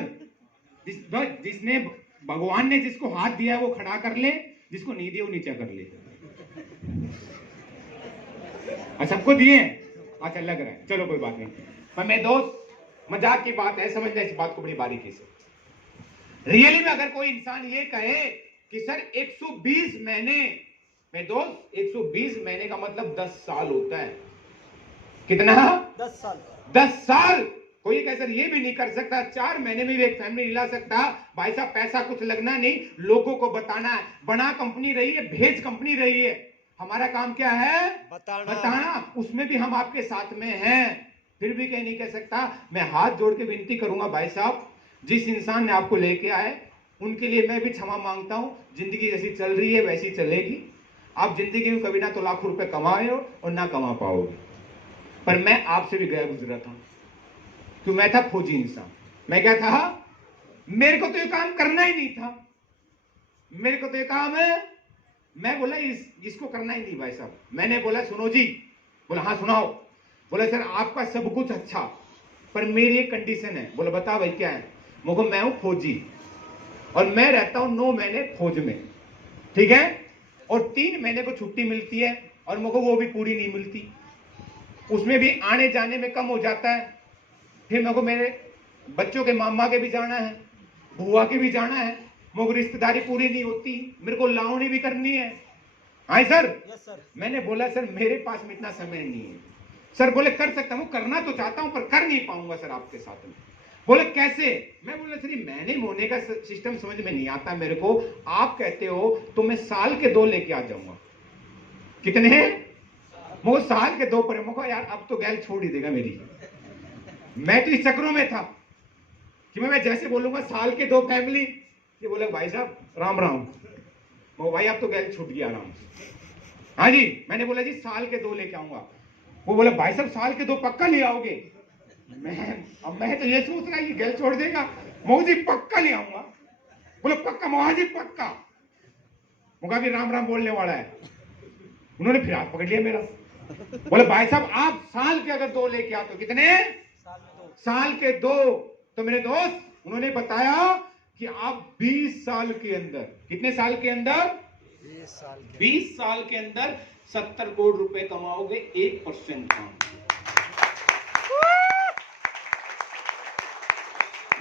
जिसने भगवान ने जिसको हाथ दिया है वो खड़ा कर ले, जिसको नहीं दिया वो नीचे कर ले। सबको दिए? अच्छा, लग रहा है, चलो कोई बात नहीं। पर मेरे दोस्त, मजाक की बात है, समझना इस बात को बड़ी बारीकी से। रियली में अगर कोई इंसान ये कहे कि सर 120 महीने, मेरे दोस्त 120 महीने का मतलब 10 साल होता है। कितना? 10 साल। 10 साल। कोई कहे सर ये भी नहीं कर सकता, 4 महीने में भी एक फैमिली नहीं ला सकता। भाई साहब, पैसा कुछ लगना नहीं, लोगों को बताना है। बना कंपनी रही है, भेज कंपनी रही है, हमारा काम क्या है? बताना। उसमें भी हम आपके साथ में हैं। फिर भी कहीं नहीं कह सकता। मैं हाथ जोड़ के विनती करूंगा भाई साहब, जिस इंसान ने आपको लेके आए उनके लिए मैं भी क्षमा मांगता हूं। जिंदगी जैसी चल रही है वैसी चलेगी। आप जिंदगी में कभी ना तो लाखों रुपए कमाए हो और ना कमा पाओगे। पर मैं आपसे भी गया गुजरा था, क्यों? मैं था फौजी इंसान। मैं क्या था? मेरे को तो ये काम करना ही नहीं था। मेरे को तो ये काम है, मैं बोला इसको करना ही नहीं भाई साहब। मैंने बोला सुनो जी। बोला हाँ सुनाओ। बोला सर आपका सब कुछ अच्छा, पर मेरी एक कंडीशन है। बोला बता भाई क्या है? मुझे, मैं हूं फौजी और मैं रहता हूं 9 महीने फौज में, ठीक है? और 3 महीने को छुट्टी मिलती है और मुझे वो भी पूरी नहीं मिलती, उसमें भी आने जाने में कम हो जाता है। फिर मेरे को मेरे बच्चों के मामा के भी जाना है, बुआ के भी जाना है, मुझे रिश्तेदारी पूरी नहीं होती, मेरे को लावनी भी करनी है। हाँ सर। Yes sir. मैंने बोला सर मेरे पास में इतना समय नहीं है। सर बोले कर सकता हूँ, करना तो चाहता हूं पर कर नहीं पाऊंगा सर आपके साथ में। बोले कैसे? मैं बोला सर मैंने होने का सिस्टम समझ में नहीं आता मेरे को। आप कहते हो तो मैं साल के 2 लेके आ जाऊंगा। कितने? वो साल के 2 पर। मुझे यार अब तो गैल छोड़ ही देगा मेरी। मैं तो इस चक्रों में था कि मैं जैसे बोलूंगा साल के 2 फैमिली, ये बोले भाई साहब राम राम। वो भाई अब तो गैल छूट गया आराम से। हाँ जी। मैंने बोला जी साल के 2 लेके आऊंगा। वो बोला भाई साहब साल के 2 पक्का ले आओगे? मैं तो ये सोच रहा कि गैल छोड़ देगा। मोजी पक्का ले आऊंगा। बोले पक्का मोहाजी पक्का। मुझे भी राम राम बोलने वाला है। उन्होंने फिर हाथ पकड़ लिया मेरा। बोले भाई साहब आप साल के अगर 2 लेके आते हो। कितने? साल के 2। तो मेरे दोस्त उन्होंने बताया कि आप 20 साल के अंदर, कितने साल के अंदर? 20 साल के अंदर 70 करोड़ रुपए कमाओगे 1% काम।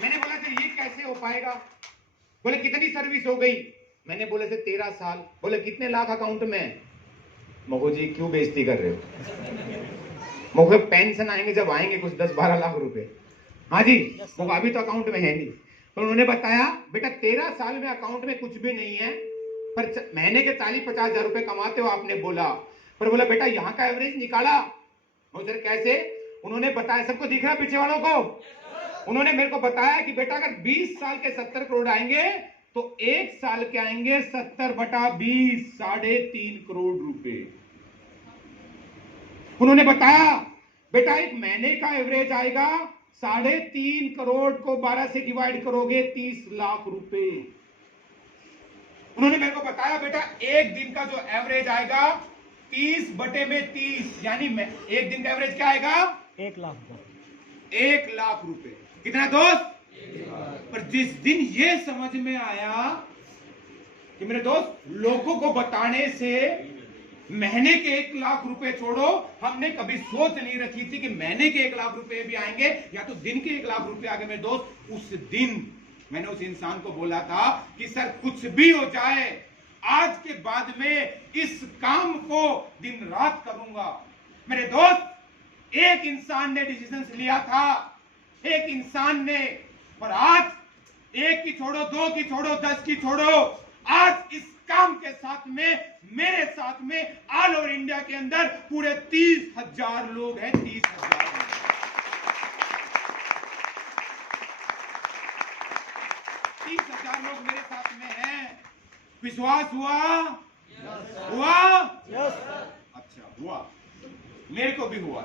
मैंने बोला सर ये कैसे हो पाएगा? बोले कितनी सर्विस हो गई? मैंने बोले सर 13 साल। बोले कितने लाख अकाउंट में? मगो जी क्यों बेइज्जती कर रहे हो? मुझे पेंशन आएंगे जब आएंगे कुछ 10-12 लाख रुपए। हाँ जी। वो अभी तो अकाउंट में है नहीं। तो उन्होंने बताया बेटा 13 साल में अकाउंट में कुछ भी नहीं है, पर महीने के 40-50 हजार रुपए कमाते हो आपने बोला। पर बोला बेटा यहाँ का एवरेज निकाला। सर कैसे? उन्होंने बताया, सबको दिख रहा पीछे वालों को? उन्होंने मेरे को बताया कि बेटा अगर 20 साल के 70 करोड़ आएंगे तो 1 साल के आएंगे 70/20, 3.5 करोड़ रुपए। उन्होंने बताया बेटा 1 महीने का एवरेज आएगा 3.5 करोड़ को 12 से डिवाइड करोगे 30 लाख रुपए। उन्होंने मेरे को बताया बेटा 1 दिन का जो एवरेज आएगा 30/30, यानी एक दिन का एवरेज क्या आएगा? 1 लाख। 1 लाख रुपए। कितना दोस्त? पर जिस दिन ये समझ में आया कि मेरे दोस्त लोगों को बताने से महीने के 1 लाख रुपए छोड़ो, हमने कभी सोच नहीं रखी थी कि महीने के 1 लाख रुपए भी आएंगे या तो दिन के 1 लाख रुपए आ गए। मेरे दोस्त उस दिन मैंने उस इंसान को बोला था कि सर कुछ भी हो जाए आज के बाद में इस काम को दिन रात करूंगा। मेरे दोस्त एक इंसान ने डिसीजन लिया था, एक इंसान ने, पर आज 1 की छोड़ो, 2 की छोड़ो, 10 की छोड़ो, आज इस काम के साथ में मेरे साथ में ऑल ओवर इंडिया के अंदर पूरे 30,000 लोग हैं। 30,000 लोग मेरे साथ में हैं। विश्वास हुआ? हुआ? अच्छा हुआ, मेरे को भी हुआ।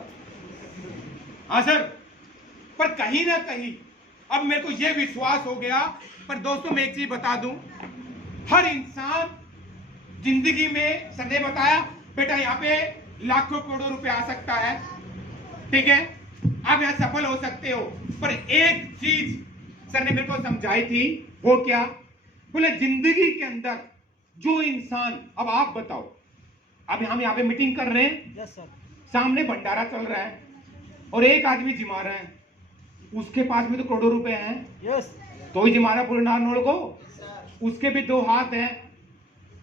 हाँ सर, पर कहीं ना कहीं अब मेरे को यह विश्वास हो गया। पर दोस्तों मैं एक चीज बता दूं, हर इंसान जिंदगी में, सर ने बताया बेटा यहाँ पे लाखों करोड़ों रुपए आ सकता है, ठीक है, आप यहाँ सफल हो सकते हो। पर एक चीज सर ने मेरे को समझाई थी, वो क्या? बोले जिंदगी के अंदर जो इंसान, अब आप बताओ, अब हम यहाँ पे मीटिंग कर रहे हैं, यस सर। सामने भंडारा चल रहा है और एक आदमी जिमा रहा है, उसके पास में तो करोड़ों रुपए हैं, यस। तो ही जिमा रहा पूरे नारनौल को। उसके भी 2 हाथ हैं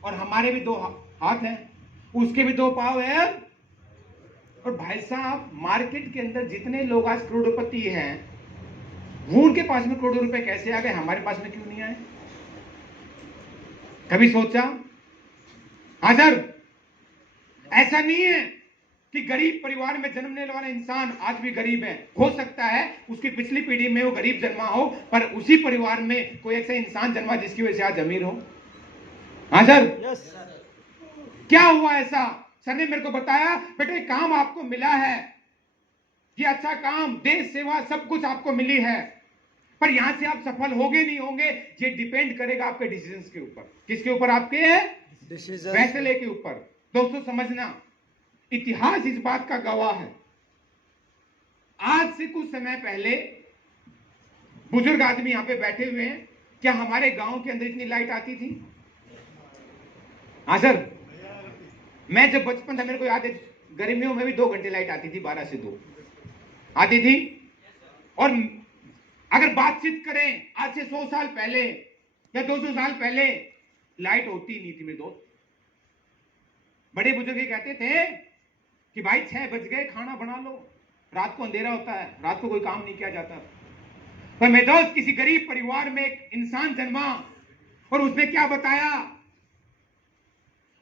और हमारे भी 2 हाथ हैं, उसके भी 2 पाँव हैं। और भाई साहब मार्केट के अंदर जितने लोग आज करोड़पति हैं, वो उनके पास में करोड़ों रुपए कैसे आ गए, हमारे पास में क्यों नहीं आए? कभी सोचा? हाँ सर, ऐसा नहीं है कि गरीब परिवार में जन्मने वाला इंसान आज भी गरीब है। हो सकता है उसकी पिछली पीढ़ी में वो गरीब जन्मा हो, पर उसी परिवार में कोई ऐसा इंसान जन्मा जिसकी वजह से आज अमीर हो। हाँ सर, यस। क्या हुआ ऐसा? सर ने मेरे को बताया बेटे काम आपको मिला है, ये अच्छा काम, देश सेवा सब कुछ आपको मिली है, पर यहां से आप सफल होंगे नहीं होंगे ये डिपेंड करेगा आपके डिसीजंस के ऊपर। किसके ऊपर? आपके डिसीजन, फैसले के ऊपर। दोस्तों समझना, इतिहास इस बात का गवाह है। आज से कुछ समय पहले बुजुर्ग आदमी यहां पे बैठे हुए हैं, क्या हमारे गांव के अंदर इतनी लाइट आती थी? हाँ सर, मैं जब बचपन था मेरे को याद है गर्मियों में भी 2 घंटे लाइट आती थी, 12 से 2 आती थी। और अगर बातचीत करें आज से 100 साल पहले या 200 साल पहले, लाइट होती नहीं थी मेरे दोस्त। बड़े बुजुर्ग ये कहते थे कि भाई 6 बज गए, खाना बना लो, रात को अंधेरा होता है, रात को कोई काम नहीं किया जाता। पर मेरे दोस्त किसी गरीब परिवार में एक इंसान जन्मा और उसने क्या बताया?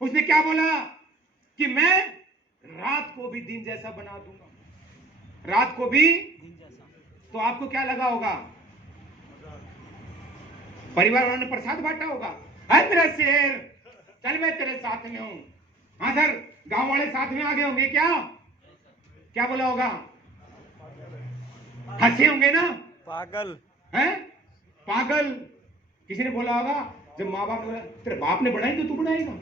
उसने क्या बोला कि मैं रात को भी दिन जैसा बना दूंगा, रात को भी। तो आपको क्या लगा होगा? परिवार वालों ने प्रसाद बांटा होगा, अरे मेरा शेर चल मैं तेरे साथ में हूं। हाँ सर, गांव वाले साथ में आ गए होंगे, क्या क्या बोला होगा? हंसे होंगे ना, पागल हैं? पागल किसी ने बोला होगा। जब माँ बाप ने बोला तेरे बाप ने बनाई तो तू बनाएगा।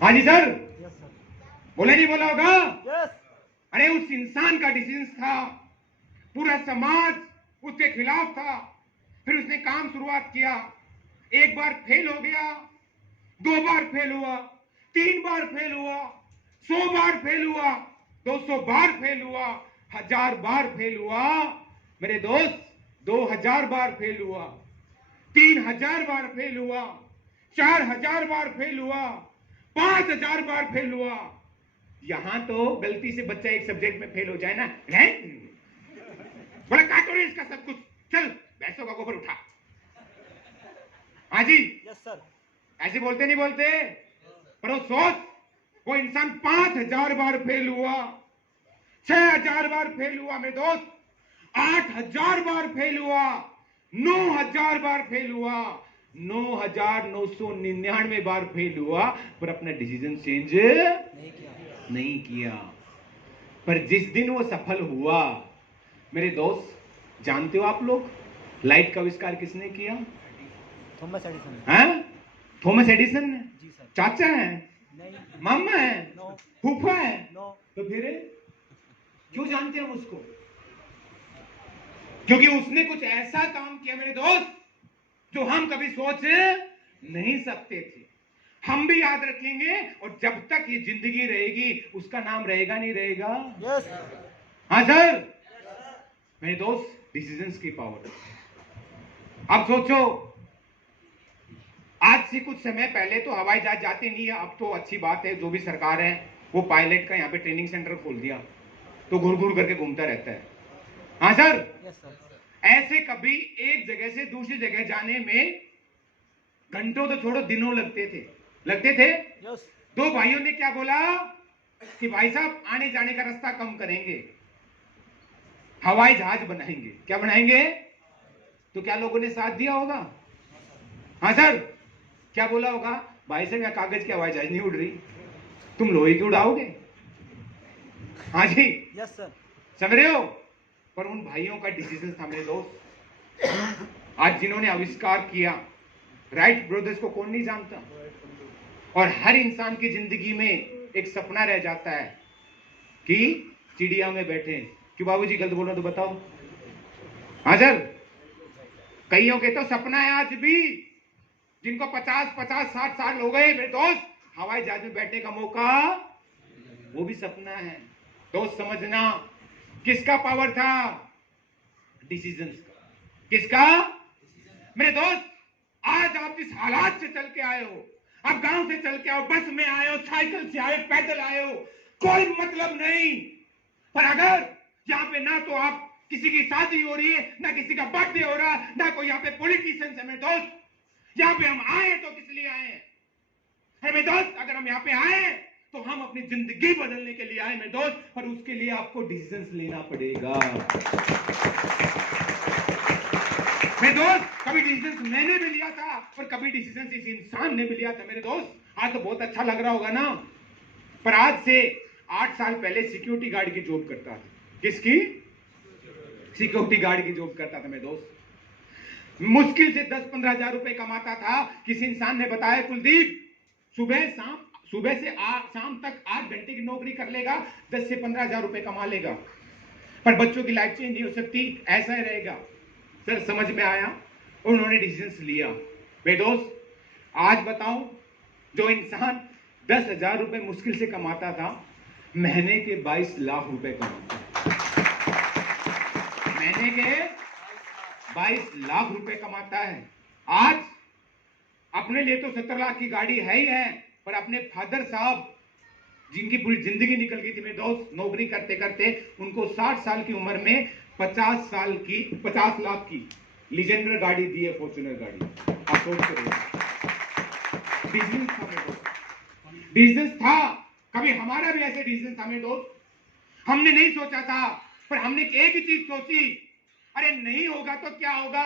हाँ जी सर, बोले नहीं बोला होगा? यस। अरे उस इंसान का डिसीजन था, पूरा समाज उसके खिलाफ था, फिर उसने काम शुरुआत किया। 1 बार फेल हो गया, 2 बार फेल हुआ, 3 बार फेल हुआ, 100 बार फेल हुआ, 200 बार फेल हुआ, 1000 बार फेल हुआ। मेरे दोस्त 2000 बार फेल हुआ, 3000 बार फेल हुआ, 4000 बार फेल हुआ, 5000 बार फेल हुआ। यहां तो गलती से बच्चा एक सब्जेक्ट में फेल हो जाए ना, बोला काटो रे इसका सब कुछ, चल भैंसों का गोबर उठा। हाँ जी, यस सर। ऐसे बोलते नहीं बोलते? पर वो सोच, वो इंसान 5000 बार फेल हुआ, 6000 बार फेल हुआ मेरे दोस्त, 8000 बार फेल हुआ, 9000 बार फेल हुआ, 9999 बार फेल हुआ, पर अपना डिसीजन चेंज नहीं किया। पर जिस दिन वो सफल हुआ मेरे दोस्त, जानते हो आप लोग लाइट का आविष्कार किसने किया? Thomas Edison. हैं? थॉमस एडिसन ने? जी सर। चाचा है? नहीं। मामा है? नो। फूफा है? नो। तो फिर क्यों जानते हैं हम उसको? क्योंकि उसने कुछ ऐसा काम किया मेरे दोस्त जो हम कभी सोच नहीं सकते थे। हम भी याद रखेंगे और जब तक ये जिंदगी रहेगी उसका नाम रहेगा नहीं रहेगा? यस। हाँ सर, मेरे दोस्त डिसीजंस की पावर। अब सोचो, आज से कुछ समय पहले तो हवाई जहाज जाते नहीं है, अब तो अच्छी बात है जो भी सरकार है वो पायलट का यहाँ पे ट्रेनिंग सेंटर खोल दिया, तो घूर घूर करके घूमता रहता है। हाँ सर, यस सर। ऐसे कभी एक जगह से दूसरी जगह जाने में घंटों तो छोड़ो दिनों लगते थे। यस। 2 भाइयों ने क्या बोला कि भाई साहब आने जाने का रास्ता कम करेंगे, हवाई जहाज बनाएंगे। क्या बनाएंगे? तो क्या लोगों ने साथ दिया होगा? हाँ सर, क्या बोला होगा? भाई साहब, यहाँ कागज की हवाई जहाज नहीं उड़ रही, तुम लोहे की उड़ाओगे? हाँ जी, यस सर। समझ रहे हो? पर उन भाइयों का डिसीजन था मेरे दोस्त, आज जिन्होंने आविष्कार किया। राइट ब्रदर्स को कौन नहीं जानता? और हर इंसान की जिंदगी में एक सपना रह जाता है कि चिड़िया में बैठे। क्यों बाबूजी, गलत बोल रहा तो बताओ? हाँ सर, कईयों के तो सपना है आज भी, जिनको 50-60 साल हो गए मेरे दोस्त, हवाई जहाज में बैठने का मौका, वो भी सपना है। दोस्त समझना, किसका पावर था? डिसीजंस का। किसका? मेरे दोस्त, आज आप जिस हालात से चल के आए हो, आप गांव से चल के आओ, बस में आए हो, साइकिल से आए, पैदल आए हो, कोई मतलब नहीं। पर अगर यहाँ पे ना तो आप किसी की शादी हो रही है, ना किसी का बर्थडे हो रहा, ना कोई यहाँ पे पॉलिटिशियन है मेरे दोस्त, यहाँ पे हम आए तो किस लिए आए हैं? मेरे दोस्त, अगर हम यहाँ पे आए तो हम अपनी जिंदगी बदलने के लिए आए मेरे दोस्त, पर उसके लिए आपको डिसीजंस लेना पड़ेगा मेरे दोस्त। कभी डिसीजंस मैंने भी लिया था, और कभी डिसीजंस इस इंसान ने भी लिया था मेरे दोस्त। आज तो बहुत अच्छा लग रहा होगा ना, पर आज से 8 साल पहले सिक्योरिटी गार्ड की जॉब करता था। किसकी? सिक्योरिटी गार्ड की जॉब करता था मेरे दोस्त। मुश्किल से 10-15 हजार रुपए कमाता था। किसी इंसान ने बताया, कुलदीप सुबह से शाम तक 8 घंटे की नौकरी कर लेगा, 10 से 15 हजार रुपए कमा लेगा, पर बच्चों की लाइफ चेंज नहीं हो सकती, ऐसा ही रहेगा। सर समझ में आया, उन्होंने डिसीजन लिया मेरे दोस्त। आज बताऊं, जो इंसान 10,000 रुपए मुश्किल से कमाता था, महीने के 22 लाख रुपए कमाता है। महीने के 22 लाख रुपए कमाता है। आज अपने लिए तो 70 लाख की गाड़ी है ही है, पर अपने फादर साहब, जिनकी पूरी जिंदगी निकल गई थी मेरे दोस्त नौकरी करते करते, उनको 60 साल की उम्र में 50 लाख की लीजेंडर गाड़ी दी है, फॉर्च्यूनर गाड़ी। आप सोच कर बिजनेस था मेरे दोस्त, बिजनेस था। कभी हमारा भी ऐसे बिजनेस था मेरे दोस्त। हमने नहीं सोचा था, पर हमने एक ही चीज सोची, अरे नहीं होगा तो क्या होगा,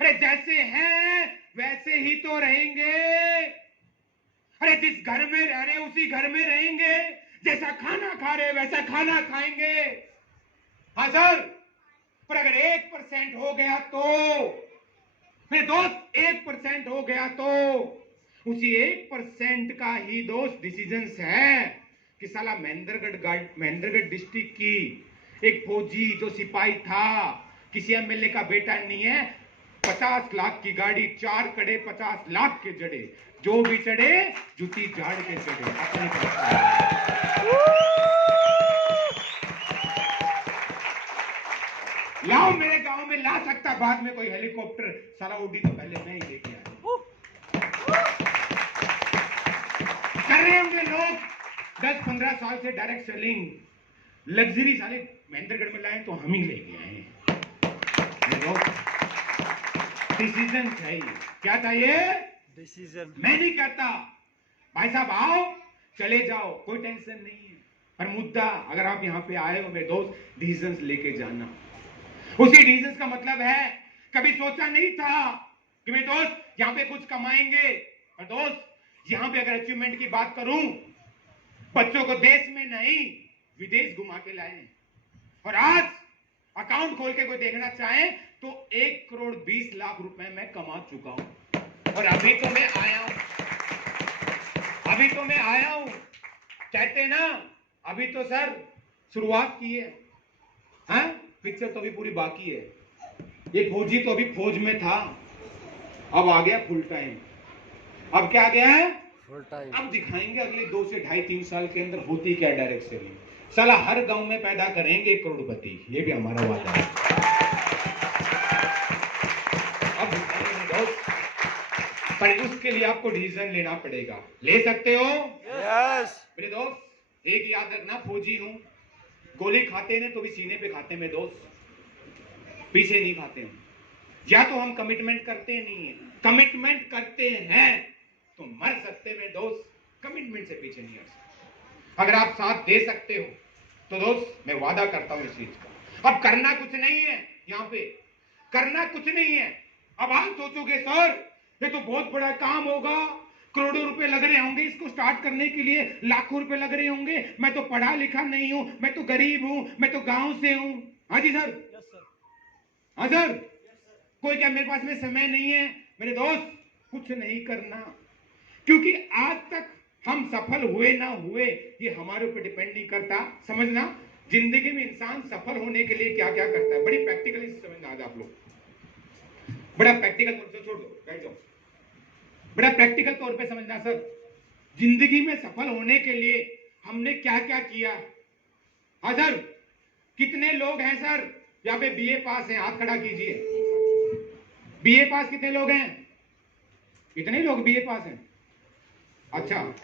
अरे जैसे हैं वैसे ही तो रहेंगे, अरे जिस घर में रह रहे उसी घर में रहेंगे, जैसा खाना खा रहे वैसा खाना खाएंगे। हाँ सर, पर अगर 1% हो गया तो मेरे दोस्त, 1% हो गया तो उसी 1% का ही दोस्त डिसीजंस है कि साला महेंद्रगढ़ डिस्ट्रिक्ट की एक फौजी जो सिपाही था, किसी एमएलए का बेटा नहीं है, 50 लाख की गाड़ी, 4 कड़े 50 लाख के जड़े, जो भी चढ़े जूती झाड़ के चढ़े। लाओ, मेरे गांव में ला सकता बाद में कोई हेलीकॉप्टर, साला उड़ी तो पहले मैं ही लेके आया। कर रहे होंगे लोग 10-15 साल से डायरेक्ट सेलिंग, लग्जरी साले महेंद्रगढ़ में लाए तो हम ही लेके आए हैं। डिसीजन चाहिए। क्या चाहिए? डिसीजन। मैं नहीं कहता भाई साहब आओ चले जाओ, कोई टेंशन नहीं है, पर मुद्दा अगर आप यहाँ पे आए हो मेरे दोस्त, डिसीजन लेके जाना। उसी डिसीजन का मतलब है, कभी सोचा नहीं था कि मेरे दोस्त यहाँ पे कुछ कमाएंगे, और दोस्त यहाँ पे अगर अचीवमेंट की बात करूं, बच्चों को देश में नहीं विदेश घुमा के लाए, और आज अकाउंट खोल के कोई देखना चाहे तो 1 करोड़ 20 लाख रुपए मैं कमा चुका हूं। और अभी तो मैं आया हूं, कहते ना अभी तो सर शुरुआत की है, हाँ? पिक्चर तो अभी पूरी बाकी है। ये फौजी तो अभी फौज में था, अब आ गया फुल टाइम। अब क्या आ गया है? Full time. अब दिखाएंगे अगले 2 से 2.5-3 साल के अंदर होती क्या डायरेक्ट सेलिंग। साला हर गांव में पैदा करेंगे करोड़पति, ये भी हमारा वादा है। अब पर उसके लिए आपको डिसीजन लेना पड़ेगा। ले सकते हो? यस। मेरे दोस्त, एक याद रखना, फौजी हूं, गोली खाते हैं तो भी सीने पे खाते हैं मेरे दोस्त, पीछे नहीं खाते हैं। या तो हम कमिटमेंट करते नहीं है, कमिटमेंट करते हैं तो मर सकते मेरे दोस्त, कमिटमेंट से पीछे नहीं हट सकते। अगर आप साथ दे सकते हो तो दोस्त मैं वादा करता हूं इस चीज का। अब करना कुछ नहीं है, यहाँ पे करना कुछ नहीं है। अब आप सोचोगे सर ये तो बहुत बड़ा काम होगा, करोड़ों रुपए लग रहे होंगे इसको स्टार्ट करने के लिए, लाखों रुपए लग रहे होंगे, मैं तो पढ़ा लिखा नहीं हूं, मैं तो गरीब हूं, मैं तो गांव से हूं। हाँ जी सर, हाँ सर, कोई क्या मेरे पास में समय नहीं है? मेरे दोस्त, कुछ नहीं करना, क्योंकि आज तक हम सफल हुए ना हुए ये हमारे ऊपर डिपेंड नहीं करता। समझना, जिंदगी में इंसान सफल होने के लिए क्या क्या करता है, बड़ी प्रैक्टिकली समझना। आज आप लोग बड़ा प्रैक्टिकल तौर पे, छोड़ दो, बैठ जाओ, बड़ा प्रैक्टिकल तौर पे समझना सर। जिंदगी में सफल होने के लिए हमने क्या क्या किया। हाँ सर, कितने लोग हैं सर यहाँ पे बीए पास हैं? हाथ खड़ा कीजिए। बीए पास कितने लोग हैं? कितने लोग बीए पास हैं? अच्छा,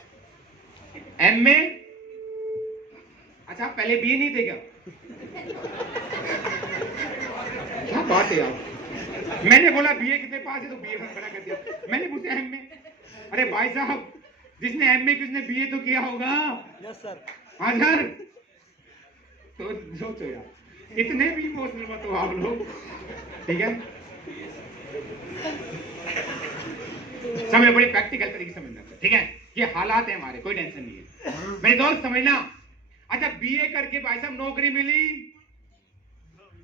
एमए? अच्छा, पहले बीए नहीं थे क्या? क्या बात है यार, मैंने बोला बीए कितने पास है तो बीए खड़ा कर दिया, मैंने पूछा एमए। अरे भाई साहब, जिसने एमए किसने बीए तो किया होगा। Yes sir. हाँ सर, तो सोचो यार, इतने भी इमोशनल मत हो आप लोग, ठीक है? समय बड़ी प्रैक्टिकल तरीके से समझना, ठीक है? ये हालात है हमारे, कोई टेंशन नहीं है मेरे दोस्त, समझना। अच्छा, बीए करके भाई साहब नौकरी मिली,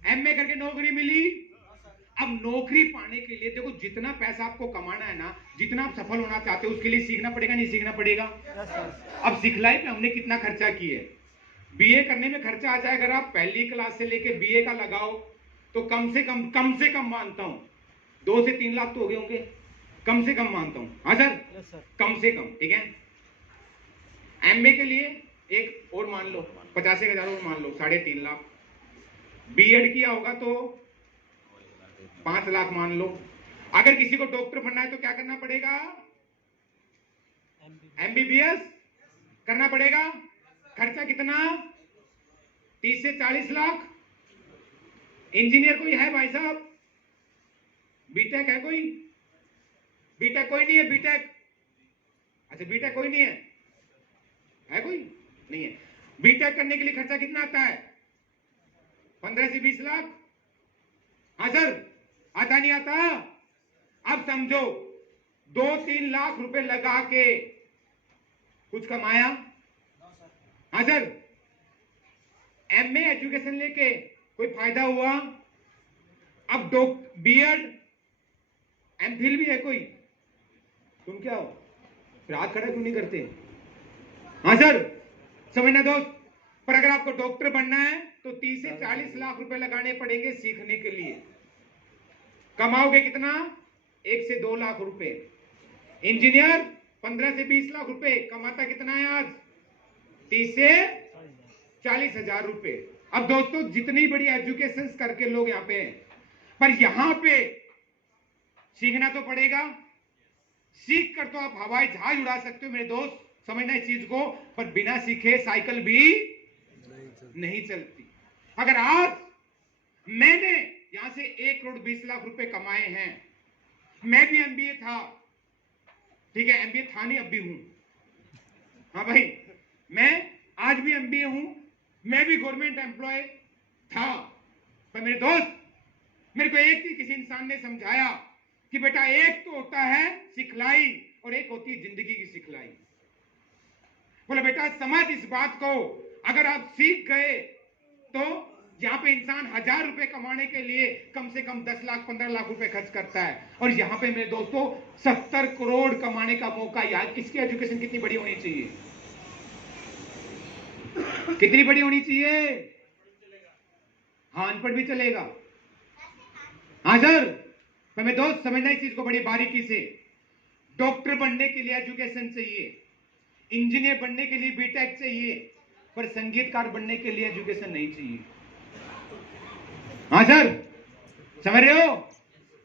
एमए करके नौकरी मिली। अब नौकरी पाने के लिए देखो, जितना पैसा आपको कमाना है ना, जितना आप सफल होना चाहते हो, उसके लिए सीखना पड़ेगा, नहीं सीखना पड़ेगा? अब सिखलाई पे हमने कितना खर्चा किया है? बीए करने में खर्चा आ जाए, अगर आप पहली क्लास से लेके बीए का लगाओ तो कम से कम मानता हूं 2 से 3 लाख तो हो गए होंगे, कम से कम मानता हूं। हाँ सर, कम से कम, ठीक है? एमए के लिए एक और मान लो, 85,000 और मान लो, 3.5 लाख। बीएड किया होगा तो 5 लाख मान लो। अगर किसी को डॉक्टर बनना है तो क्या करना पड़ेगा? एमबीबीएस करना पड़ेगा। खर्चा कितना? 30 से 40 लाख। इंजीनियर कोई है भाई साहब? बीटेक है कोई? बीटेक कोई नहीं है? बीटेक, अच्छा बीटेक कोई नहीं है? है कोई? नहीं है। बीटेक करने के लिए खर्चा कितना आता है? 15 से 20 लाख। हाँ सर, आता नहीं आता? अब समझो, 2-3 लाख रुपए लगा के कुछ कमाया? हाँ सर, एमए एजुकेशन लेके कोई फायदा हुआ? अब बीएड, एमफिल भी है कोई? तुम क्या हो, फिर हाथ खड़ा क्यों नहीं करते? हाँ सर, समझना दोस्त, पर अगर आपको डॉक्टर बनना है तो 30 से 40 लाख रुपए लगाने पड़ेंगे सीखने के लिए। कमाओगे कितना? 1 से 2 लाख रुपए। इंजीनियर 15 से 20 लाख रुपए, कमाता कितना है आज? 30 से 40 हजार रुपए। अब दोस्तों, जितनी बड़ी एजुकेशन करके लोग यहाँ पे हैं, पर यहां पे सीखना तो पड़ेगा। सीख कर तो आप हवाई जहाज उड़ा सकते हो मेरे दोस्त, समझना इस चीज को, पर बिना सीखे साइकिल भी नहीं चलती। अगर आज मैंने यहां से 1 करोड़ 20 लाख रुपए कमाए हैं, मैं भी एमबीए था, ठीक है? एमबीए था नहीं, अब भी हूं। हाँ भाई, मैं आज भी एमबीए हूं, मैं भी गवर्नमेंट एम्प्लॉय था, पर मेरे दोस्त, मेरे को एक चीज किसी इंसान ने समझाया कि बेटा, एक तो होता है सिखलाई और एक होती है जिंदगी की सिखलाई। बोले बेटा, समझ इस बात को, अगर आप सीख गए तो यहाँ पे इंसान 1000 रुपए कमाने के लिए कम से कम 10 लाख 15 लाख रुपए खर्च करता है, और यहाँ पे मेरे दोस्तों 70 करोड़ कमाने का मौका। यार, किसकी एजुकेशन कितनी बड़ी होनी चाहिए? कितनी बड़ी होनी चाहिए? हाँ, अनपढ़ भी चलेगा। हाँ सर, पर मेरे दोस्त, समझना इस चीज को बड़ी बारीकी से। डॉक्टर बनने के लिए एजुकेशन चाहिए, इंजीनियर बनने के लिए बीटेक चाहिए, पर संगीतकार बनने के लिए एजुकेशन नहीं चाहिए। हाँ सर, समझ रहे हो?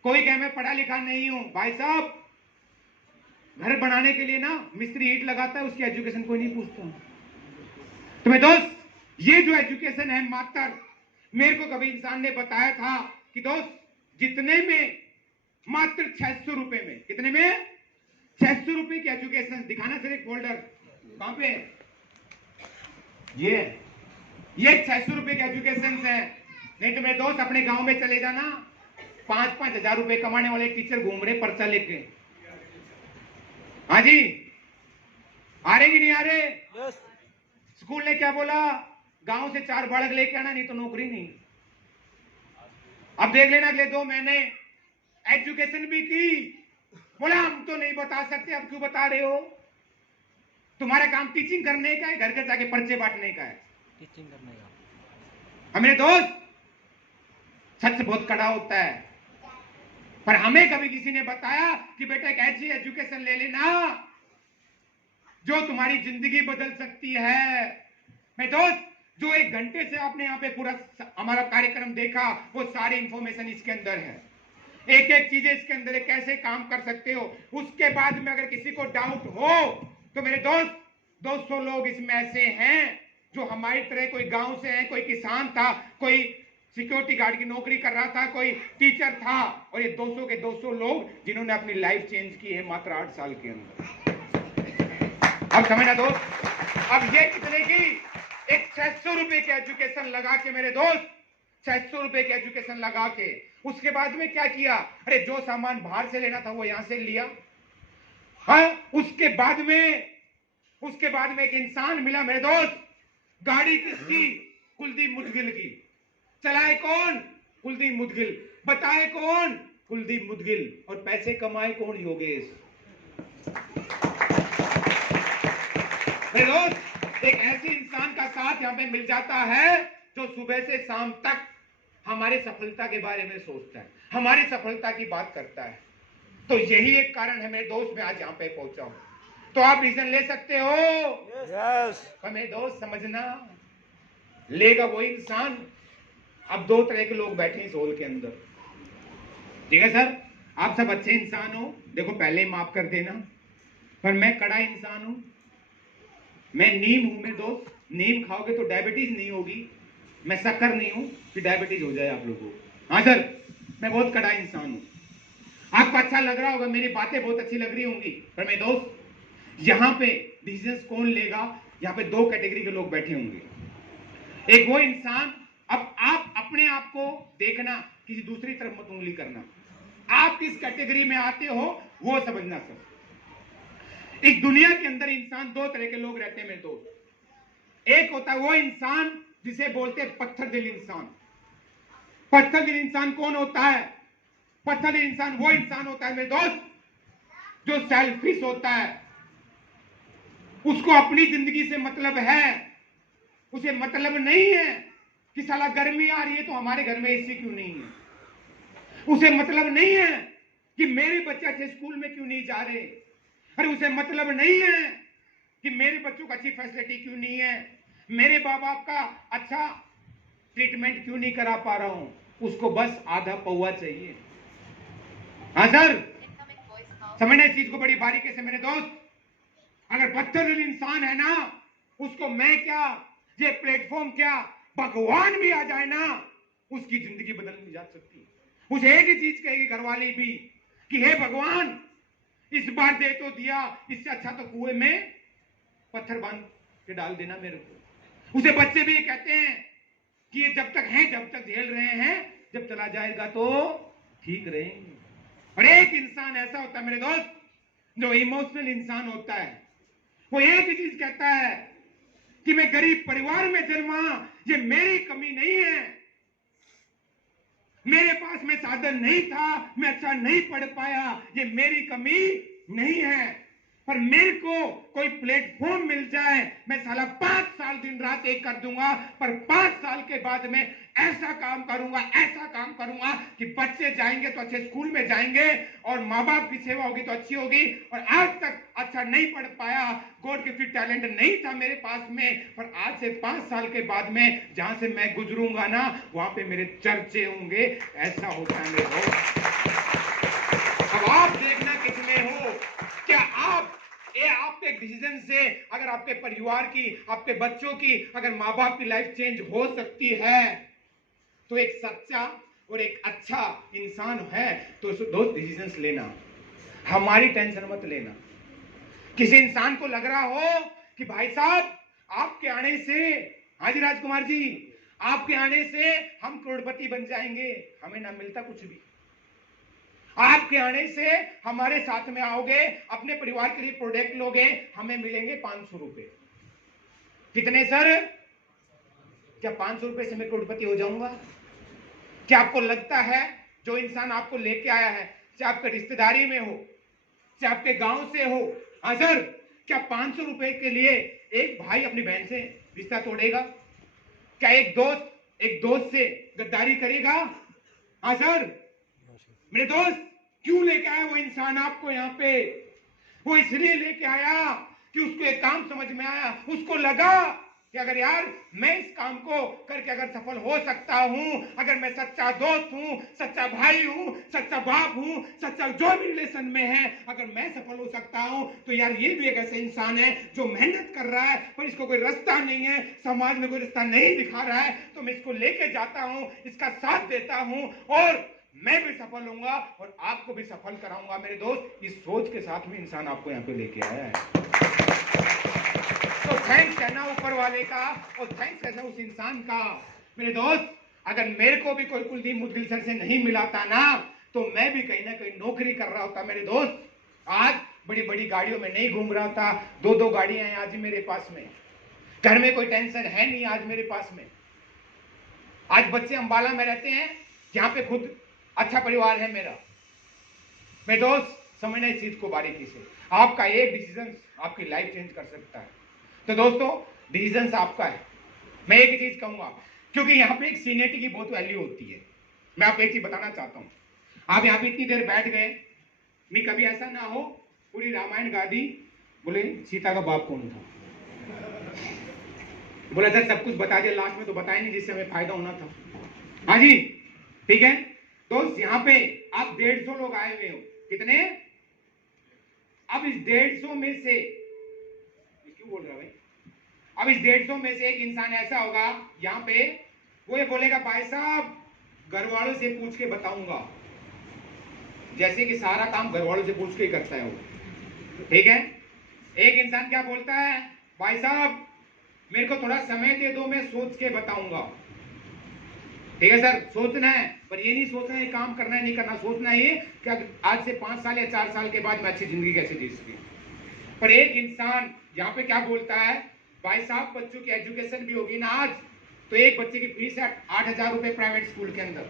कोई कहे मैं पढ़ा लिखा नहीं हूं, भाई साहब, घर बनाने के लिए ना मिस्त्री ईंट लगाता है, उसकी एजुकेशन कोई नहीं पूछता। तो मेरे दोस्त, ये जो एजुकेशन है, मात्र मेरे को कभी इंसान ने बताया था कि दोस्त, जितने में मात्र 600 रुपए में, कितने में? 600 रुपए की एजुकेशन। दिखाना सर एक फोल्डर, कहां पे? ये 600 रुपए की एजुकेशन है। नहीं तो मेरे दोस्त, अपने गांव में चले जाना, 5-5 हजार रुपए कमाने वाले टीचर घूम रहे पर्चा लेके, हाँ जी, आ रहे कि नहीं आ रहे? यस। स्कूल ने क्या बोला? गांव से 4 बालक लेके आना, नहीं तो नौकरी नहीं। अब देख लेना अगले 2 महीने। एजुकेशन भी की, बोला हम तो नहीं बता सकते, अब क्यों बता रहे हो? तुम्हारा काम टीचिंग करने का है, घर घर जाके पर्चे बांटने का है। टीचिंग करने का। मेरे दोस्त, सच बहुत कड़ा होता है, पर हमें कभी किसी ने बताया कि बेटा एक ऐसी एजुकेशन ले लेना जो तुम्हारी जिंदगी बदल सकती है। मेरे दोस्त, जो 1 घंटे से आपने यहाँ पे पूरा हमारा कार्यक्रम देखा, वो सारी इंफॉर्मेशन इसके अंदर है। एक एक चीजें इसके अंदर है, कैसे काम कर सकते हो। उसके बाद में अगर किसी को डाउट हो तो मेरे दोस्त, 200 लोग इसमें ऐसे हैं जो हमारी तरह कोई गांव से हैं, कोई किसान था, कोई सिक्योरिटी गार्ड की नौकरी कर रहा था, कोई टीचर था, और ये 200 के 200 लोग जिन्होंने अपनी लाइफ चेंज की है मात्र 8 साल के अंदर। अब समझना दोस्त, अब ये कितने की? एक 600 रुपए की एजुकेशन लगा के मेरे दोस्त, 600 रुपए की एजुकेशन लगा के उसके बाद में क्या किया? अरे जो सामान बाहर से लेना था वो यहां से लिया। हाँ, उसके बाद में एक इंसान मिला मेरे दोस्त। गाड़ी किसकी? कुलदीप मुदगिल की। चलाए कौन? कुलदीप मुदगिल। बताए कौन? कुलदीप मुदगिल। और पैसे कमाए कौन? योगेश। मेरे दोस्त, एक ऐसे इंसान का साथ यहां पे मिल जाता है जो सुबह से शाम तक हमारे सफलता के बारे में सोचता है, हमारी सफलता की बात करता है। तो यही एक कारण है मेरे दोस्त, मैं आज यहां पे पहुंचा हूं। तो आप डिसीजन ले सकते हो। यस। पर मेरे दोस्त समझना, लेगा वो इंसान। अब 2 तरह के लोग बैठे हैं इस हॉल के अंदर। ठीक है सर, आप सब अच्छे इंसान हो, देखो पहले ही माफ कर देना, पर मैं कड़ा इंसान हूं। मैं नीम हूं मेरे दोस्त। नीम खाओगे तो डायबिटीज नहीं होगी। मैं शक्कर नहीं हूं कि डायबिटीज हो जाए आप लोगों को। हाँ सर, मैं बहुत कड़ा इंसान हूं। आपको अच्छा लग रहा होगा, मेरी बातें बहुत अच्छी लग रही होंगी, पर मेरे दोस्त यहां पे डिसीजन कौन लेगा? यहां पे 2 कैटेगरी के लोग बैठे होंगे। एक वो इंसान, अब आप अपने आप को देखना, किसी दूसरी तरफ मत उंगली करना। आप किस कैटेगरी में आते हो वो समझना सर। इस दुनिया के अंदर इंसान 2 तरह के लोग रहते हैं मेरे दोस्त। एक होता है वो इंसान जिसे बोलते हैं पत्थर दिल इंसान। पत्थर दिल इंसान कौन होता है? पत्थर दिल इंसान वो इंसान होता है मेरे दोस्त जो सेल्फिश होता है। उसको अपनी जिंदगी से मतलब है, उसे मतलब नहीं है कि साला गर्मी आ रही है तो हमारे घर में एसी क्यों नहीं है। उसे मतलब नहीं है कि मेरे बच्चे अच्छे स्कूल में क्यों नहीं जा रहे। अरे उसे मतलब नहीं है कि मेरे बच्चों को अच्छी फैसिलिटी क्यों नहीं है, मेरे माँ बाप का अच्छा ट्रीटमेंट क्यों नहीं करा पा रहा हूं। उसको बस आधा पौवा चाहिए। हाँ सर, समझना इस चीज को बड़ी बारीकी से मेरे दोस्त। अगर पत्थर दिल इंसान है ना, उसको मैं क्या, ये प्लेटफॉर्म क्या, भगवान भी आ जाए ना, उसकी जिंदगी बदल नहीं जा सकती। उसे एक ही चीज कहेगी घरवाली भी कि हे भगवान, इस बार दे तो दिया, इससे अच्छा तो कुएं में पत्थर बांध के डाल देना मेरे को। उसे बच्चे भी कहते हैं कि ये जब तक हैं, जब तक झेल रहे हैं, जब चला जाएगा तो ठीक रहेंगे। और एक इंसान ऐसा होता है मेरे दोस्त जो इमोशनल इंसान होता है। वो एक ही चीज कहता है कि मैं गरीब परिवार में जन्मा, ये मेरी कमी नहीं है। मेरे पास में साधन नहीं था, मैं अच्छा नहीं पढ़ पाया, ये मेरी कमी नहीं है। पर मेरे को कोई प्लेटफॉर्म मिल जाए, मैं साला 5 साल दिन रात एक कर दूंगा, पर 5 साल के बाद में ऐसा काम करूंगा, ऐसा काम करूंगा कि बच्चे जाएंगे तो अच्छे स्कूल में जाएंगे और माँ बाप की सेवा होगी तो अच्छी होगी। और आज तक अच्छा नहीं पढ़ पाया, गॉड गिफ्टेड टैलेंट नहीं था मेरे पास में, पर आज से 5 साल के बाद में जहां से मैं गुजरूंगा ना, वहां पे मेरे चर्चे होंगे। ऐसा होता है मेरे दोस्त। अब आप देखना किसमें हो। क्या आप आपके डिसीजन से अगर आपके परिवार की, आपके बच्चों की, अगर माँ बाप की लाइफ चेंज हो सकती है, तो एक सच्चा और एक अच्छा इंसान है तो दोस्त डिसीजंस लेना, हमारी टेंशन मत लेना। किसी इंसान को लग रहा हो कि भाई साहब आपके आने से, हाजी राजकुमार जी, आपके आने से हम करोड़पति बन जाएंगे, हमें ना मिलता कुछ भी। आपके आने से हमारे साथ में आओगे, अपने परिवार के लिए प्रोडक्ट लोगे, हमें मिलेंगे 500 रुपए। कितने सर? क्या 500 रुपए से मैं करोड़पति हो जाऊंगा? क्या आपको लगता है जो इंसान आपको लेके आया है, चाहे आपके रिश्तेदारी में हो, चाहे आपके गांव से हो, हाँ सर, क्या 500 रुपए के लिए एक भाई अपनी बहन से रिश्ता तोड़ेगा? क्या एक दोस्त से गद्दारी करेगा? हाँ सर, मेरे दोस्त, क्यों लेके आया वो इंसान आपको यहाँ पे? वो इसलिए लेके आया कि उसको एक काम समझ में आया, उसको लगा कि अगर यार मैं इस काम को करके अगर सफल हो सकता हूं, अगर मैं सच्चा दोस्त हूं, सच्चा भाई हूं, सच्चा बाप हूं, सच्चा जो भी रिलेशन में है, अगर मैं सफल हो सकता हूं, तो यार ये भी एक ऐसा इंसान है जो मेहनत कर रहा है पर इसको कोई रास्ता नहीं है, समाज में कोई रास्ता नहीं दिखा रहा है, तो मैं इसको लेके जाता हूं, इसका साथ देता हूं और मैं भी सफल होऊंगा और आपको भी सफल कराऊंगा। मेरे दोस्त, इस सोच के साथ में इंसान आपको यहाँ पे लेके आया है। तो थैंक्स कहना ऊपर वाले का और थैंक्स कहना उस इंसान का। मेरे दोस्त, अगर मेरे को भी कोई कुलदीप मुदगिल सर से नहीं मिलाता ना, तो मैं भी कहीं ना कहीं नौकरी कर रहा होता। मेरे दोस्त, आज बड़ी बड़ी गाड़ियों में नहीं घूम रहा था, 2-2 गाड़ियां हैं आज मेरे पास में, घर में कोई टेंशन है नहीं आज मेरे पास में। आज बच्चे अंबाला में रहते हैं, यहाँ पे खुद अच्छा परिवार है मेरा। मेरे दोस्त, समझना इस चीज को बारीकी से, आपका एक डिसीजन आपकी लाइफ चेंज कर सकता है। तो दोस्तों, डिसीजन आपका है। मैं एक चीज कहूंगा, क्योंकि यहाँ पे एक सीनियरिटी की बहुत वैल्यू होती है। मैं आपको एक चीज बताना चाहता हूँ, आप यहाँ पे इतनी देर बैठ गए, नहीं कभी ऐसा ना हो पूरी रामायण गा दी, बोले सीता का बाप कौन था, बोला सर सब कुछ बता दिया, लास्ट में तो बताया नहीं जिससे हमें फायदा होना था। हाँ जी, ठीक है दोस्त, यहाँ पे आप 150 लोग आए हुए हो, कितने? अब इस 150 में से, क्यों बोल रहा भाई, अब इस 150 में से एक इंसान ऐसा होगा यहाँ पे, वो ये बोलेगा भाई साहब घर वालों से पूछ के बताऊंगा, जैसे कि सारा काम घर वालों से पूछ के ही करता है वो, ठीक है। एक इंसान क्या बोलता है, भाई साहब मेरे को थोड़ा समय दे दो, मैं सोच के बताऊंगा। ठीक है सर, सोचना है, पर ये नहीं सोचना है काम करना है नहीं करना, सोचना है ये कि आज से 5 साल या 4 साल के बाद मैं अच्छी जिंदगी कैसे जी सकूं। पर एक इंसान यहाँ पे क्या बोलता है, भाई साहब बच्चों की एजुकेशन भी होगी ना आज, तो एक बच्चे की फीस है 8,000 रुपए प्राइवेट स्कूल के अंदर,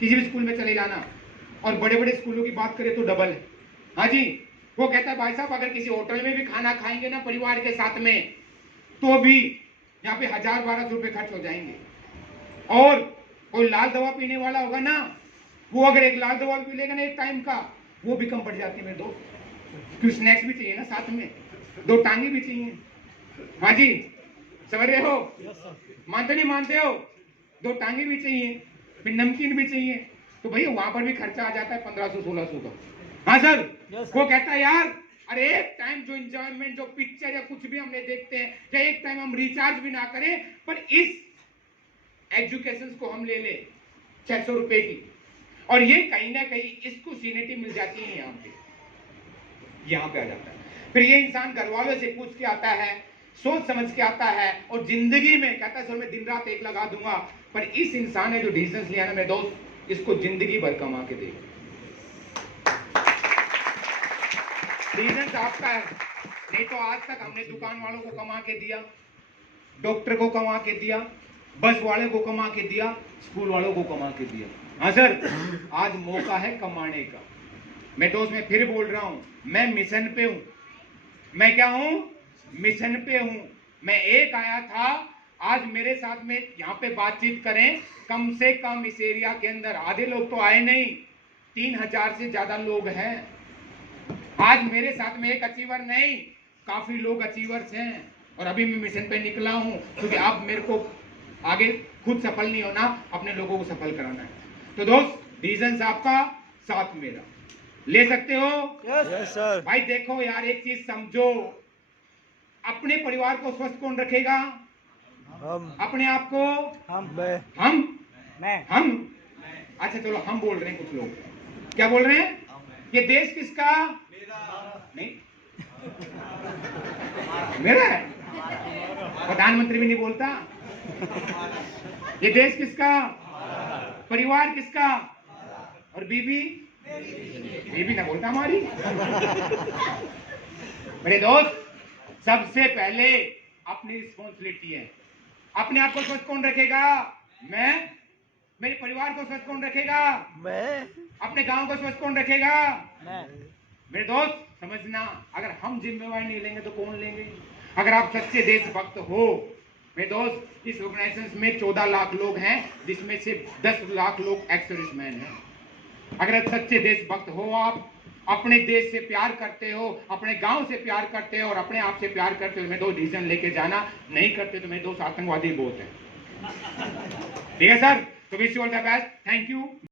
किसी भी स्कूल में चले जाना, और बड़े बड़े स्कूलों की बात करें तो डबल है। हाँ जी, वो कहता है भाई साहब अगर किसी होटल में भी खाना खाएंगे ना परिवार के साथ में, तो भी यहाँ पे 1,000-1,200 रुपए खर्च हो जाएंगे। और कोई लाल दवा पीने वाला होगा ना, वो अगर एक लाल दवा पी लेगा ना एक टाइम का, वो भी कम पड़ जाती है मेरे दोस्त, क्योंकि स्नैक्स भी चाहिए ना साथ में, 2 टांगे भी चाहिए। हाँ जी, समझ रहे हो? मानते नहीं मानते हो? 2 टांगे भी चाहिए, फिर नमकीन भी चाहिए, तो भैया वहां पर भी खर्चा आ जाता है 1500-1600 का। हाँ सर, वो कहता है यार अरे एक टाइम जो एंजॉयमेंट, जो पिक्चर या कुछ भी हमने देखते हैं, या एक टाइम हम रिचार्ज भी ना करें, पर इस एजुकेशन को हम ले ले 600 रुपए की, और ये कहीं ना कहीं इसको सीनियरिटी मिल जाती है, यहाँ पे आ जाता है। फिर ये इंसान घर वालों से पूछ के आता है, सोच समझ के आता है, और जिंदगी में कहता है सर मैं दिन रात एक लगा दूंगा। पर इस इंसान ने जो डिसीजन लिया ना मेरे दोस्त, इसको जिंदगी भर कमा के दे। डिसीजन आपका है, नहीं तो आज तक हमने दुकान वालों को कमा के दिया, डॉक्टर को कमा के दिया, बस वाले को कमा के दिया, स्कूल वालों को कमा के दिया। हाँ सर, आज मौका है कमाने का। मैं दोस्त मैं फिर बोल रहा हूं, मैं मिशन पे हूं। मैं क्या हूं? मिशन पे हूं। मैं एक आया था, आज मेरे साथ में यहाँ पे बातचीत करें, कम से कम इस एरिया के अंदर आधे लोग तो आए नहीं, 3000 से ज्यादा लोग हैं। आज मेरे साथ में एक अचीवर नहीं, काफी लोग अचीवर्स हैं, और अभी मैं मिशन पे निकला हूं, क्योंकि अब मेरे को आगे खुद सफल नहीं होना, अपने लोगों को सफल कराना है। तो दोस्त, डिसीजन आपका, साथ मेरा, ले सकते हो? Yes sir. भाई देखो यार, एक चीज समझो, अपने परिवार को स्वस्थ कौन रखेगा? हम। अपने आप को? हम। अच्छा चलो, हम बोल रहे हैं, कुछ लोग क्या बोल रहे हैं? ये देश किसका? नहीं, मेरा है। प्रधानमंत्री भी नहीं बोलता। ये देश किसका? परिवार किसका? और बीबी? ये भी ना बोलता हमारी। मेरे दोस्त, सबसे पहले अपनी रिस्पॉन्सिबिलिटी है। अपने आप को स्वस्थ कौन रखेगा? मैं। मेरे परिवार को स्वस्थ कौन रखेगा? मैं अपने गांव को स्वस्थ कौन रखेगा? मैं मेरे दोस्त समझना, अगर हम जिम्मेवारी नहीं लेंगे तो कौन लेंगे? अगर आप सच्चे देशभक्त हो, मेरे दोस्त, इस ऑर्गेनाइजेशन में 14 लाख लोग हैं, जिसमें से 10 लाख लोग एक्स सर्विसमैन हैं। अगर आप सच्चे देशभक्त हो, आप अपने देश से प्यार करते हो, अपने गांव से प्यार करते हो और अपने आप से प्यार करते हो, मेरे दोस्त डिसीजन लेके जाना। नहीं करते तो मेरे दोस्त आतंकवादी बहुत है। ठीक है सर, तो wish you all the best, thank you.